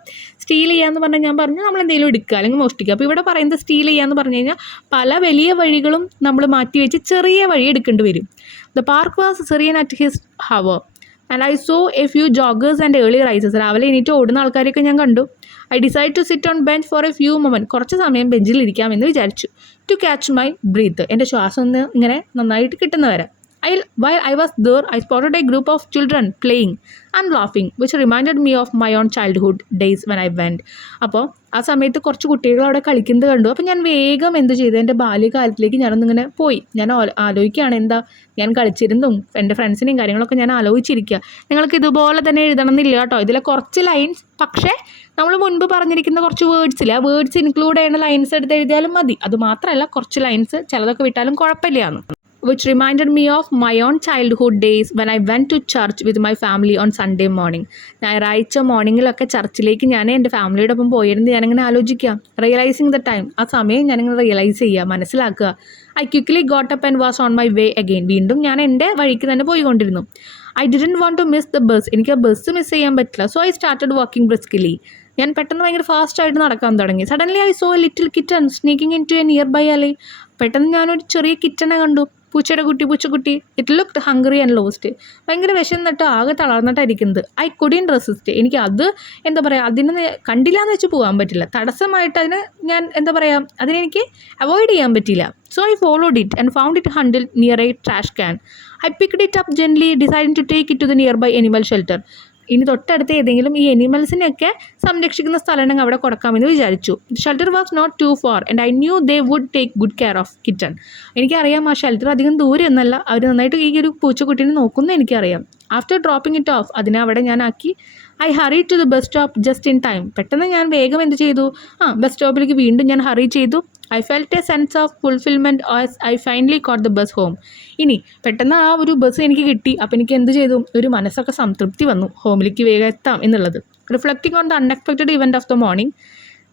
സ്റ്റീൽ ചെയ്യാന്ന് പറഞ്ഞാൽ ഞാൻ പറഞ്ഞു നമ്മൾ എന്തെങ്കിലും എടുക്കുക അല്ലെങ്കിൽ മോഷ്ടിക്കുക. അപ്പോൾ ഇവിടെ പറയുന്നത് സ്റ്റീൽ ചെയ്യാന്ന് പറഞ്ഞു കഴിഞ്ഞാൽ പല വലിയ വഴികളും നമ്മൾ മാറ്റി വെച്ച് ചെറിയ വഴി എടുക്കേണ്ടി വരും. The park was serene at his hour and I saw a few joggers and early risers. രാവിലെ എണീറ്റ് ഓടുന്ന ആൾക്കാരെയൊക്കെ ഞാൻ കണ്ടു. I decide to sit on bench for a few moment, കുറച്ച് സമയം ബെഞ്ചിലിരിക്കാമെന്ന് വിചാരിച്ചു. ടു ക്യാച്ച് മൈ ബ്രീത്ത്, എൻ്റെ ശ്വാസം ഒന്ന് ഇങ്ങനെ നന്നായിട്ട് കിട്ടുന്നവരെ. While I was there, I spotted a group of children playing and laughing, which reminded me of my own childhood days when I went. അപ്പോൾ ആ സമയത്ത് കുറച്ച് കുട്ടികൾ അവിടെ കളിക്കുന്നത് കണ്ടു. അപ്പോൾ ഞാൻ വേഗം എന്ത് ചെയ്തു, എൻ്റെ ബാല്യകാലത്തിലേക്ക് ഞാനൊന്നിങ്ങനെ പോയി. ഞാൻ ആലോചിക്കുകയാണ് എന്താ ഞാൻ കളിച്ചിരുന്നും എൻ്റെ ഫ്രണ്ട്സിനെയും കാര്യങ്ങളൊക്കെ ഞാൻ ആലോചിച്ചിരിക്കുക. നിങ്ങൾക്ക് ഇതുപോലെ തന്നെ എഴുതണം എന്നില്ല കേട്ടോ, ഇതിലെ കുറച്ച് ലൈൻസ്, പക്ഷേ നമ്മൾ മുൻപ് പറഞ്ഞിരിക്കുന്ന കുറച്ച് വേർഡ്സിൽ ആ വേർഡ്സ് ഇൻക്ലൂഡ് ചെയ്യുന്ന ലൈൻസ് എടുത്ത് എഴുതിയാലും മതി. അതുമാത്രമല്ല കുറച്ച് ലൈൻസ് ചിലതൊക്കെ വിട്ടാലും കുഴപ്പമില്ലയാണ്. which reminded me of my own childhood days when I went to church with my family on Sunday morning. ഞായറാഴ്ച മോർണിംഗിലൊക്കെ ചർച്ചിലേക്ക് ഞാൻ എൻ്റെ ഫാമിലിയുടെ ഒപ്പം പോയിരുന്നു. ഞാനിങ്ങനെ ആലോചിക്കുക, റിയലൈസിങ് ദ ടൈം, ആ സമയം ഞാനിങ്ങനെ റിയലൈസ് ചെയ്യുക, മനസ്സിലാക്കുക. I quickly got up and was on my way again. വീണ്ടും ഞാൻ എൻ്റെ വഴിക്ക് തന്നെ പോയിക്കൊണ്ടിരുന്നു. I didn't want to miss the bus, എനിക്ക് ആ ബസ് മിസ് ചെയ്യാൻ പറ്റില്ല. So I started walking briskly. ഞാൻ പെട്ടെന്ന് ഭയങ്കര ഫാസ്റ്റായിട്ട് നടക്കാൻ തുടങ്ങി. Suddenly I saw a little kitten sneaking into a nearby alley. പെട്ടെന്ന് ഞാനൊരു ചെറിയ കിറ്റനെ കണ്ടു, പൂച്ചയുടെ കുട്ടി പൂച്ചക്കുട്ടി it looked hungry and lost. ഭയങ്കര വിശന്നിട്ട് ആകെ തളർന്നിട്ടായിരിക്കുന്നത്. I couldn't resist. എനിക്ക് അത് എന്താ പറയുക, അതിനെ കണ്ടില്ല എന്ന് വെച്ച് പോകാൻ പറ്റില്ല. തടസ്സമായിട്ട് അതിന് ഞാൻ എന്താ പറയുക, അതിനെനിക്ക് അവോയ്ഡ് ചെയ്യാൻ പറ്റില്ല. So I followed it and found it ഹണ്ടിൽ near a trash can. I picked it up gently deciding to take it to the nearby animal shelter. ഇനി തൊട്ടടുത്ത് ഏതെങ്കിലും ഈ എനിമൽസിനെയൊക്കെ സംരക്ഷിക്കുന്ന സ്ഥലം ഉണ്ടെങ്കിൽ അവിടെ കൊടുക്കാമെന്ന് വിചാരിച്ചു. Shelter was not too far and I knew they would take good care of kitchen. എനിക്കറിയാം ആ ഷെൽട്ടർ അധികം ദൂരെയൊന്നല്ല, അവർ നന്നായിട്ട് ഈ ഒരു പൂച്ചക്കുട്ടീനെ നോക്കുന്നു എനിക്കറിയാം. ആഫ്റ്റർ ഡ്രോപ്പിംഗ് ഇറ്റ് ഓഫ്, അതിനെ അവിടെ ഞാൻ ആക്കി. I hurry to the bus stop just in time. പെട്ടെന്ന് ഞാൻ വേഗം എന്ത് ചെയ്തു, ബസ് സ്റ്റോപ്പിലേക്ക് വീണ്ടും ഞാൻ ഹറി ചെയ്തു. I felt a sense of fulfilment as I finally caught the bus home. ഇനി പെട്ടെന്ന് ആ ഒരു ബസ് എനിക്ക് കിട്ടി. അപ്പോൾ എനിക്ക് എന്ത് ചെയ്തു, ഒരു മനസ്സൊക്കെ സംതൃപ്തി വന്നു, ഹോമിലേക്ക് വേഗം എത്താം എന്നുള്ളത്. Reflecting on the unexpected event of the morning,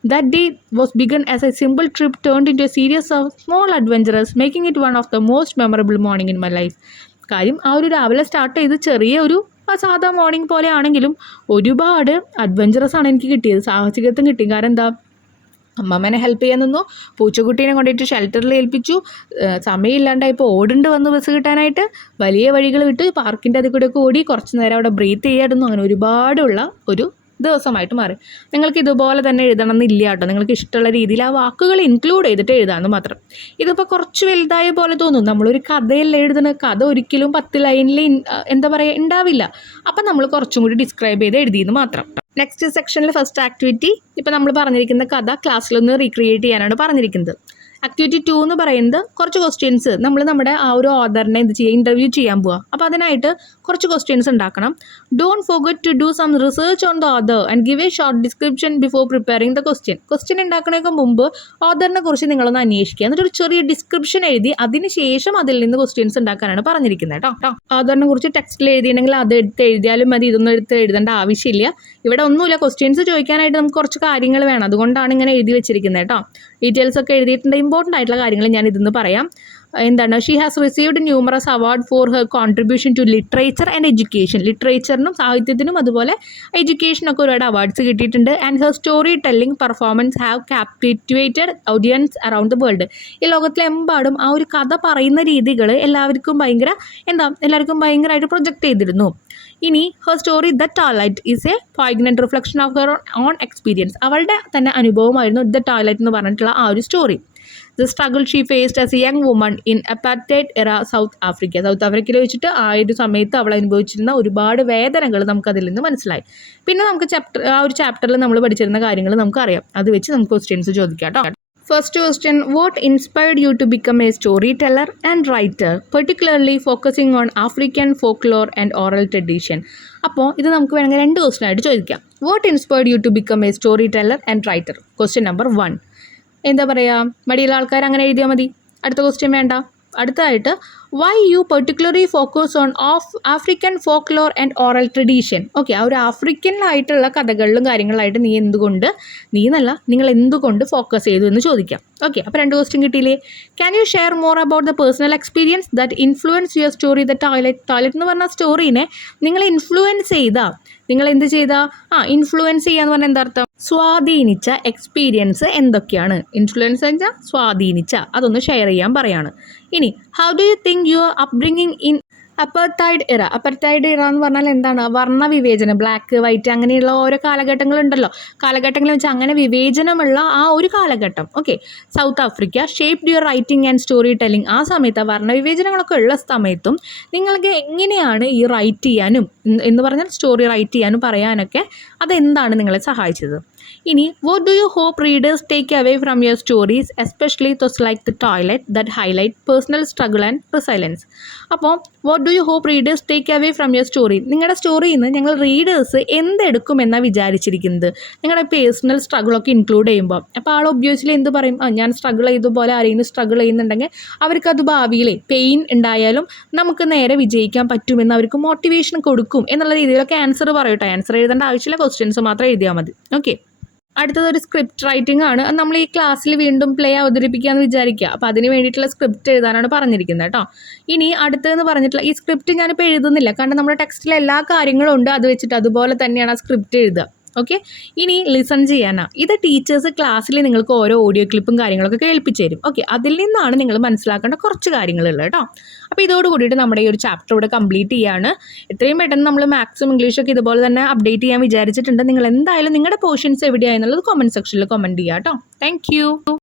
that day was begun as a simple trip turned into a series of small adventures, making it one of the most memorable morning in my life. കാര്യം ആ ഒരു രാവിലെ start ചെയ്ത് ചെറിയ ഒരു സാധാ morning പോലെ ആണെങ്കിലും ഒരുപാട് അഡ്വഞ്ചറസ് ആണ് എനിക്ക് കിട്ടിയത്, സാഹസികത്വം കിട്ടി. കാരണം എന്താ, അമ്മമ്മേനെ ഹെൽപ്പ് ചെയ്യാൻ നിന്നു, പൂച്ചക്കുട്ടീനെ കൊണ്ടുപോയിട്ട് ഷെൽട്ടറിൽ ഏൽപ്പിച്ചു, സമയമില്ലാണ്ടായപ്പോൾ ഓടുണ്ട് വന്ന് ബസ് കിട്ടാനായിട്ട്, വലിയ വഴികൾ വിട്ട് പാർക്കിൻ്റെ അതിൽ കൂടെയൊക്കെ ഓടി കുറച്ച് നേരം അവിടെ ബ്രീത്ത് ചെയ്യായിരുന്നു. അങ്ങനെ ഒരുപാടുള്ള ഒരു ദിവസമായിട്ട് മാറി. നിങ്ങൾക്ക് ഇതുപോലെ തന്നെ എഴുതണം എന്നില്ല കേട്ടോ, നിങ്ങൾക്ക് ഇഷ്ടമുള്ള രീതിയിൽ ആ വാക്കുകൾ ഇൻക്ലൂഡ് ചെയ്തിട്ട് എഴുതാമെന്ന് മാത്രം. ഇതിപ്പോൾ കുറച്ച് വലുതായ പോലെ തോന്നും. നമ്മളൊരു കഥയല്ലേ എഴുതുന്നത്, കഥ ഒരിക്കലും 10 ലൈനിൽ എന്താ പറയുക ഉണ്ടാവില്ല. അപ്പം നമ്മൾ കുറച്ചും കൂടി ഡിസ്ക്രൈബ് ചെയ്ത് എഴുതിയെന്ന് മാത്രം. നെക്സ്റ്റ് സെക്ഷനിൽ ഫസ്റ്റ് ആക്ടിവിറ്റി, ഇപ്പോൾ നമ്മൾ പറഞ്ഞിരിക്കുന്ന കഥ ക്ലാസ്സിലൊന്ന് റീക്രിയേറ്റ് ചെയ്യാനാണ് പറഞ്ഞിരിക്കുന്നത്. ആക്ടിവിറ്റി 2 എന്ന് പറയുന്നത് കുറച്ച് ക്വസ്റ്റ്യൻസ് നമ്മൾ നമ്മുടെ ആ ഒരു ഓഥറിനെ എന്ത് ചെയ്യുക, ഇൻ്റർവ്യൂ ചെയ്യാൻ പോവുക. അപ്പോൾ അതിനായിട്ട് കുറച്ച് ക്വസ്റ്റ്യൻസ് ഉണ്ടാക്കണം. Don't forget to do some research on the author and give a short description before preparing the question. Question ഉണ്ടാക്കുന്നതിന് മുമ്പ് ഓഥറിനെ കുറിച്ച് നിങ്ങളൊന്ന് അന്വേഷിക്കുക, എന്നിട്ടൊരു ചെറിയ ഡിസ്ക്രിപ്ഷൻ എഴുതി അതിന് ശേഷം അതിൽ നിന്ന് ക്വസ്റ്റ്യൻസ് ഉണ്ടാക്കാനാണ് പറഞ്ഞിരിക്കുന്നത് കേട്ടോ. ഓഥറിനെ കുറിച്ച് ടെക്സ്റ്റിൽ എഴുതിയിട്ടുണ്ടെങ്കിൽ അത് എടുത്ത് എഴുതിയാലും മതി, ഇതൊന്നും എടുത്ത് എഴുതേണ്ട ആവശ്യമില്ല. ഇവിടെ ഒന്നുമില്ല, ക്വസ്റ്റ്യൻസ് ചോദിക്കാനായിട്ട് നമുക്ക് കുറച്ച് കാര്യങ്ങൾ വേണം, അതുകൊണ്ടാണ് ഇങ്ങനെ എഴുതി വെച്ചിരിക്കുന്നത് കേട്ടോ. ഡീറ്റെയിൽസ് ഒക്കെ എഴുതിയിട്ടുണ്ട്. ഇമ്പോർട്ടൻ്റ് ആയിട്ടുള്ള കാര്യങ്ങൾ ഞാൻ ഇതിന്ന് പറയാം. എന്താണ്, she has received numerous award for her contribution to literature and education. ലിറ്ററേച്ചറിനും സാഹിത്യത്തിനും അതുപോലെ എഡ്യൂക്കേഷനൊക്കെ ഒരുപാട് അവാർഡ്സ് കിട്ടിയിട്ടുണ്ട്. And her story telling performance have captivated audience around the world. ഈ ലോകത്തിലെമ്പാടും ആ ഒരു കഥ പറയുന്ന രീതികൾ എല്ലാവർക്കും ഭയങ്കരമായിട്ട് പ്രൊജക്റ്റ് ചെയ്തിരുന്നു. ഇനി her story the toilet is a poignant reflection of her own experience. അവളുടെ തന്നെ അനുഭവമായിരുന്നു ദ ടോയ്ലറ്റ് എന്ന് പറഞ്ഞിട്ടുള്ള ആ ഒരു story. The struggle she faced as a young woman in apartheid era South Africa. South ആഫ്രിക്കയിൽ വെച്ചിട്ട് ആ ഒരു സമയത്ത് അവൾ അനുഭവിച്ചിരുന്ന ഒരുപാട് വേദനകൾ നമുക്കതിൽ നിന്ന് മനസ്സിലായി. പിന്നെ നമുക്ക് ആ ഒരു ചാപ്റ്ററിൽ നമ്മൾ പഠിച്ചിരുന്ന കാര്യങ്ങൾ നമുക്കറിയാം. അത് വെച്ച് നമുക്ക് ക്വസ്റ്റ്യൻസ് ചോദിക്കാം കേട്ടോ. First question, what inspired you to become a story teller and writer, particularly focusing on African folklore and oral tradition. അപ്പോൾ ഇത് നമുക്ക് വേണമെങ്കിൽ 2 ക്വസ്റ്റ്യനായിട്ട് ചോദിക്കാം. What inspired you to become a story teller and writer. Question number 1. എന്താ പറയുക, മടിയുള്ള ആൾക്കാർ അങ്ങനെ എഴുതിയാൽ മതി, അടുത്ത ക്വസ്റ്റ്യൻ വേണ്ട. അടുത്തതായിട്ട്, why you particularly focus on African folklore and oral tradition. Okay, ആ ഒരു ആഫ്രിക്കനിലായിട്ടുള്ള കഥകളിലും കാര്യങ്ങളിലായിട്ട് നിങ്ങൾ എന്തുകൊണ്ട് ഫോക്കസ് ചെയ്തു എന്ന് ചോദിക്കാം. ഓക്കെ, അപ്പോൾ 2 ക്വസ്റ്റ്യൻ കിട്ടിയില്ലേ. Can you share more about the personal experience that influence your story the toilet. Toilet എന്ന് പറഞ്ഞ സ്റ്റോറീനെ നിങ്ങൾ ഇൻഫ്ലുവൻസ് ചെയ്താൽ, നിങ്ങൾ എന്ത് ചെയ്താൽ, ഇൻഫ്ലുവൻസ് ചെയ്യാന്ന് പറഞ്ഞാൽ എന്താ അർത്ഥം, സ്വാധീനിച്ച എക്സ്പീരിയൻസ് എന്തൊക്കെയാണ്. ഇൻഫ്ലുവൻസ് വെച്ചാൽ സ്വാധീനിച്ച, അതൊന്ന് ഷെയർ ചെയ്യാൻ പറയാണ്. ഇനി, how do you think your upbringing in apartheid era. Apartheid ഇറ എന്ന് പറഞ്ഞാൽ എന്താണ്, വർണ്ണവിവേചനം, ബ്ലാക്ക് വൈറ്റ് അങ്ങനെയുള്ള ഓരോ കാലഘട്ടങ്ങളുണ്ടല്ലോ, കാലഘട്ടങ്ങൾ വെച്ചാൽ അങ്ങനെ വിവേചനമുള്ള ആ ഒരു കാലഘട്ടം. Okay, south Africa shaped your writing and story telling. ആ സമയത്ത് വർണ്ണവിവേചനങ്ങളൊക്കെ ഉള്ള സമയത്തും നിങ്ങൾക്ക് എങ്ങനെയാണ് ഈ റൈറ്റ് ചെയ്യാനും എന്ന് പറഞ്ഞാൽ സ്റ്റോറി റൈറ്റ് ചെയ്യാനും പറയാനൊക്കെ അതെന്താണ് നിങ്ങളെ സഹായിച്ചത്. ഇനി, what do you hope readers take away from your stories, especially those like the toilet that highlight personal struggle and resilience. അപ്പോൾ what do you hope readers take away from your story. നിങ്ങളുടെ സ്റ്റോറിയിൽ നിന്ന് ഞങ്ങൾ readers എന്തെടുക്കുമെന്നാണ് വിചാരിച്ചിരിക്കുന്നത്, നിങ്ങളുടെ personal സ്ട്രഗിളൊക്കെ include ചെയ്യുമ്പോൾ. അപ്പോൾ ആൾ obviously എന്ത് പറയും, ഞാൻ സ്ട്രഗിൾ ചെയ്തതുപോലെ ആരെങ്കിലും സ്ട്രഗിൾ ചെയ്യുന്നുണ്ടെങ്കിൽ അവർക്കത് ഭാവിയിൽ പെയിൻ ഉണ്ടായാലും നമുക്ക് നേരെ വിജയിക്കാൻ പറ്റുമെന്ന് അവർക്ക് മോട്ടിവേഷൻ കൊടുക്കും എന്നുള്ള രീതിയിലൊക്കെ ആൻസർ പറയട്ടെ. ആൻസർ എഴുതേണ്ട ആവശ്യമില്ല, ക്വസ്റ്റ്യൻസ് മാത്രം എഴുതിയാൽ മതി. ഓക്കെ, അടുത്തതൊരു സ്ക്രിപ്റ്റ് റൈറ്റിംഗ് ആണ്. നമ്മൾ ഈ ക്ലാസ്സിൽ വീണ്ടും പ്ലേ അവതരിപ്പിക്കാമെന്ന് വിചാരിക്കുക. അപ്പോൾ അതിന് വേണ്ടിയിട്ടുള്ള സ്ക്രിപ്റ്റ് എഴുതാനാണ് പറഞ്ഞിരിക്കുന്നത് കേട്ടോ. ഇനി അടുത്തതെന്ന് പറഞ്ഞിട്ടുള്ള ഈ സ്ക്രിപ്റ്റ് ഞാനിപ്പോൾ എഴുതുന്നില്ല, കാരണം നമ്മുടെ ടെക്സ്റ്റിൽ എല്ലാ കാര്യങ്ങളും ഉണ്ട്, അത് വെച്ചിട്ട് അതുപോലെ തന്നെയാണ് ആ സ്ക്രിപ്റ്റ് എഴുതുക. ഓക്കെ, ഇനി ലിസൺ ചെയ്യാനാണ്. ഇത് ടീച്ചേഴ്സ് ക്ലാസ്സിൽ നിങ്ങൾക്ക് ഓരോ ഓഡിയോ ക്ലിപ്പും കാര്യങ്ങളൊക്കെ കേൾപ്പിച്ച് തരും. ഓക്കെ, അതിൽ നിന്നാണ് നിങ്ങൾ മനസ്സിലാക്കേണ്ട കുറച്ച് കാര്യങ്ങളുള്ളത് കേട്ടോ. അപ്പോൾ ഇതോട് കൂടിയിട്ട് നമ്മുടെ ഈ ഒരു ചാപ്റ്റർ ഇവിടെ കംപ്ലീറ്റ് ചെയ്യാണ്. എത്രയും പെട്ടെന്ന് നമ്മൾ മാത്സും ഇംഗ്ലീഷൊക്കെ ഇതുപോലെ തന്നെ അപ്ഡേറ്റ് ചെയ്യാൻ വിചാരിച്ചിട്ടുണ്ട്. നിങ്ങൾ എന്തായാലും നിങ്ങളുടെ പോർഷൻസ് എവിടെയാണെന്നുള്ളത് കമൻറ്റ് സെക്ഷനിൽ കമൻറ്റ് ചെയ്യുക കേട്ടോ. താങ്ക്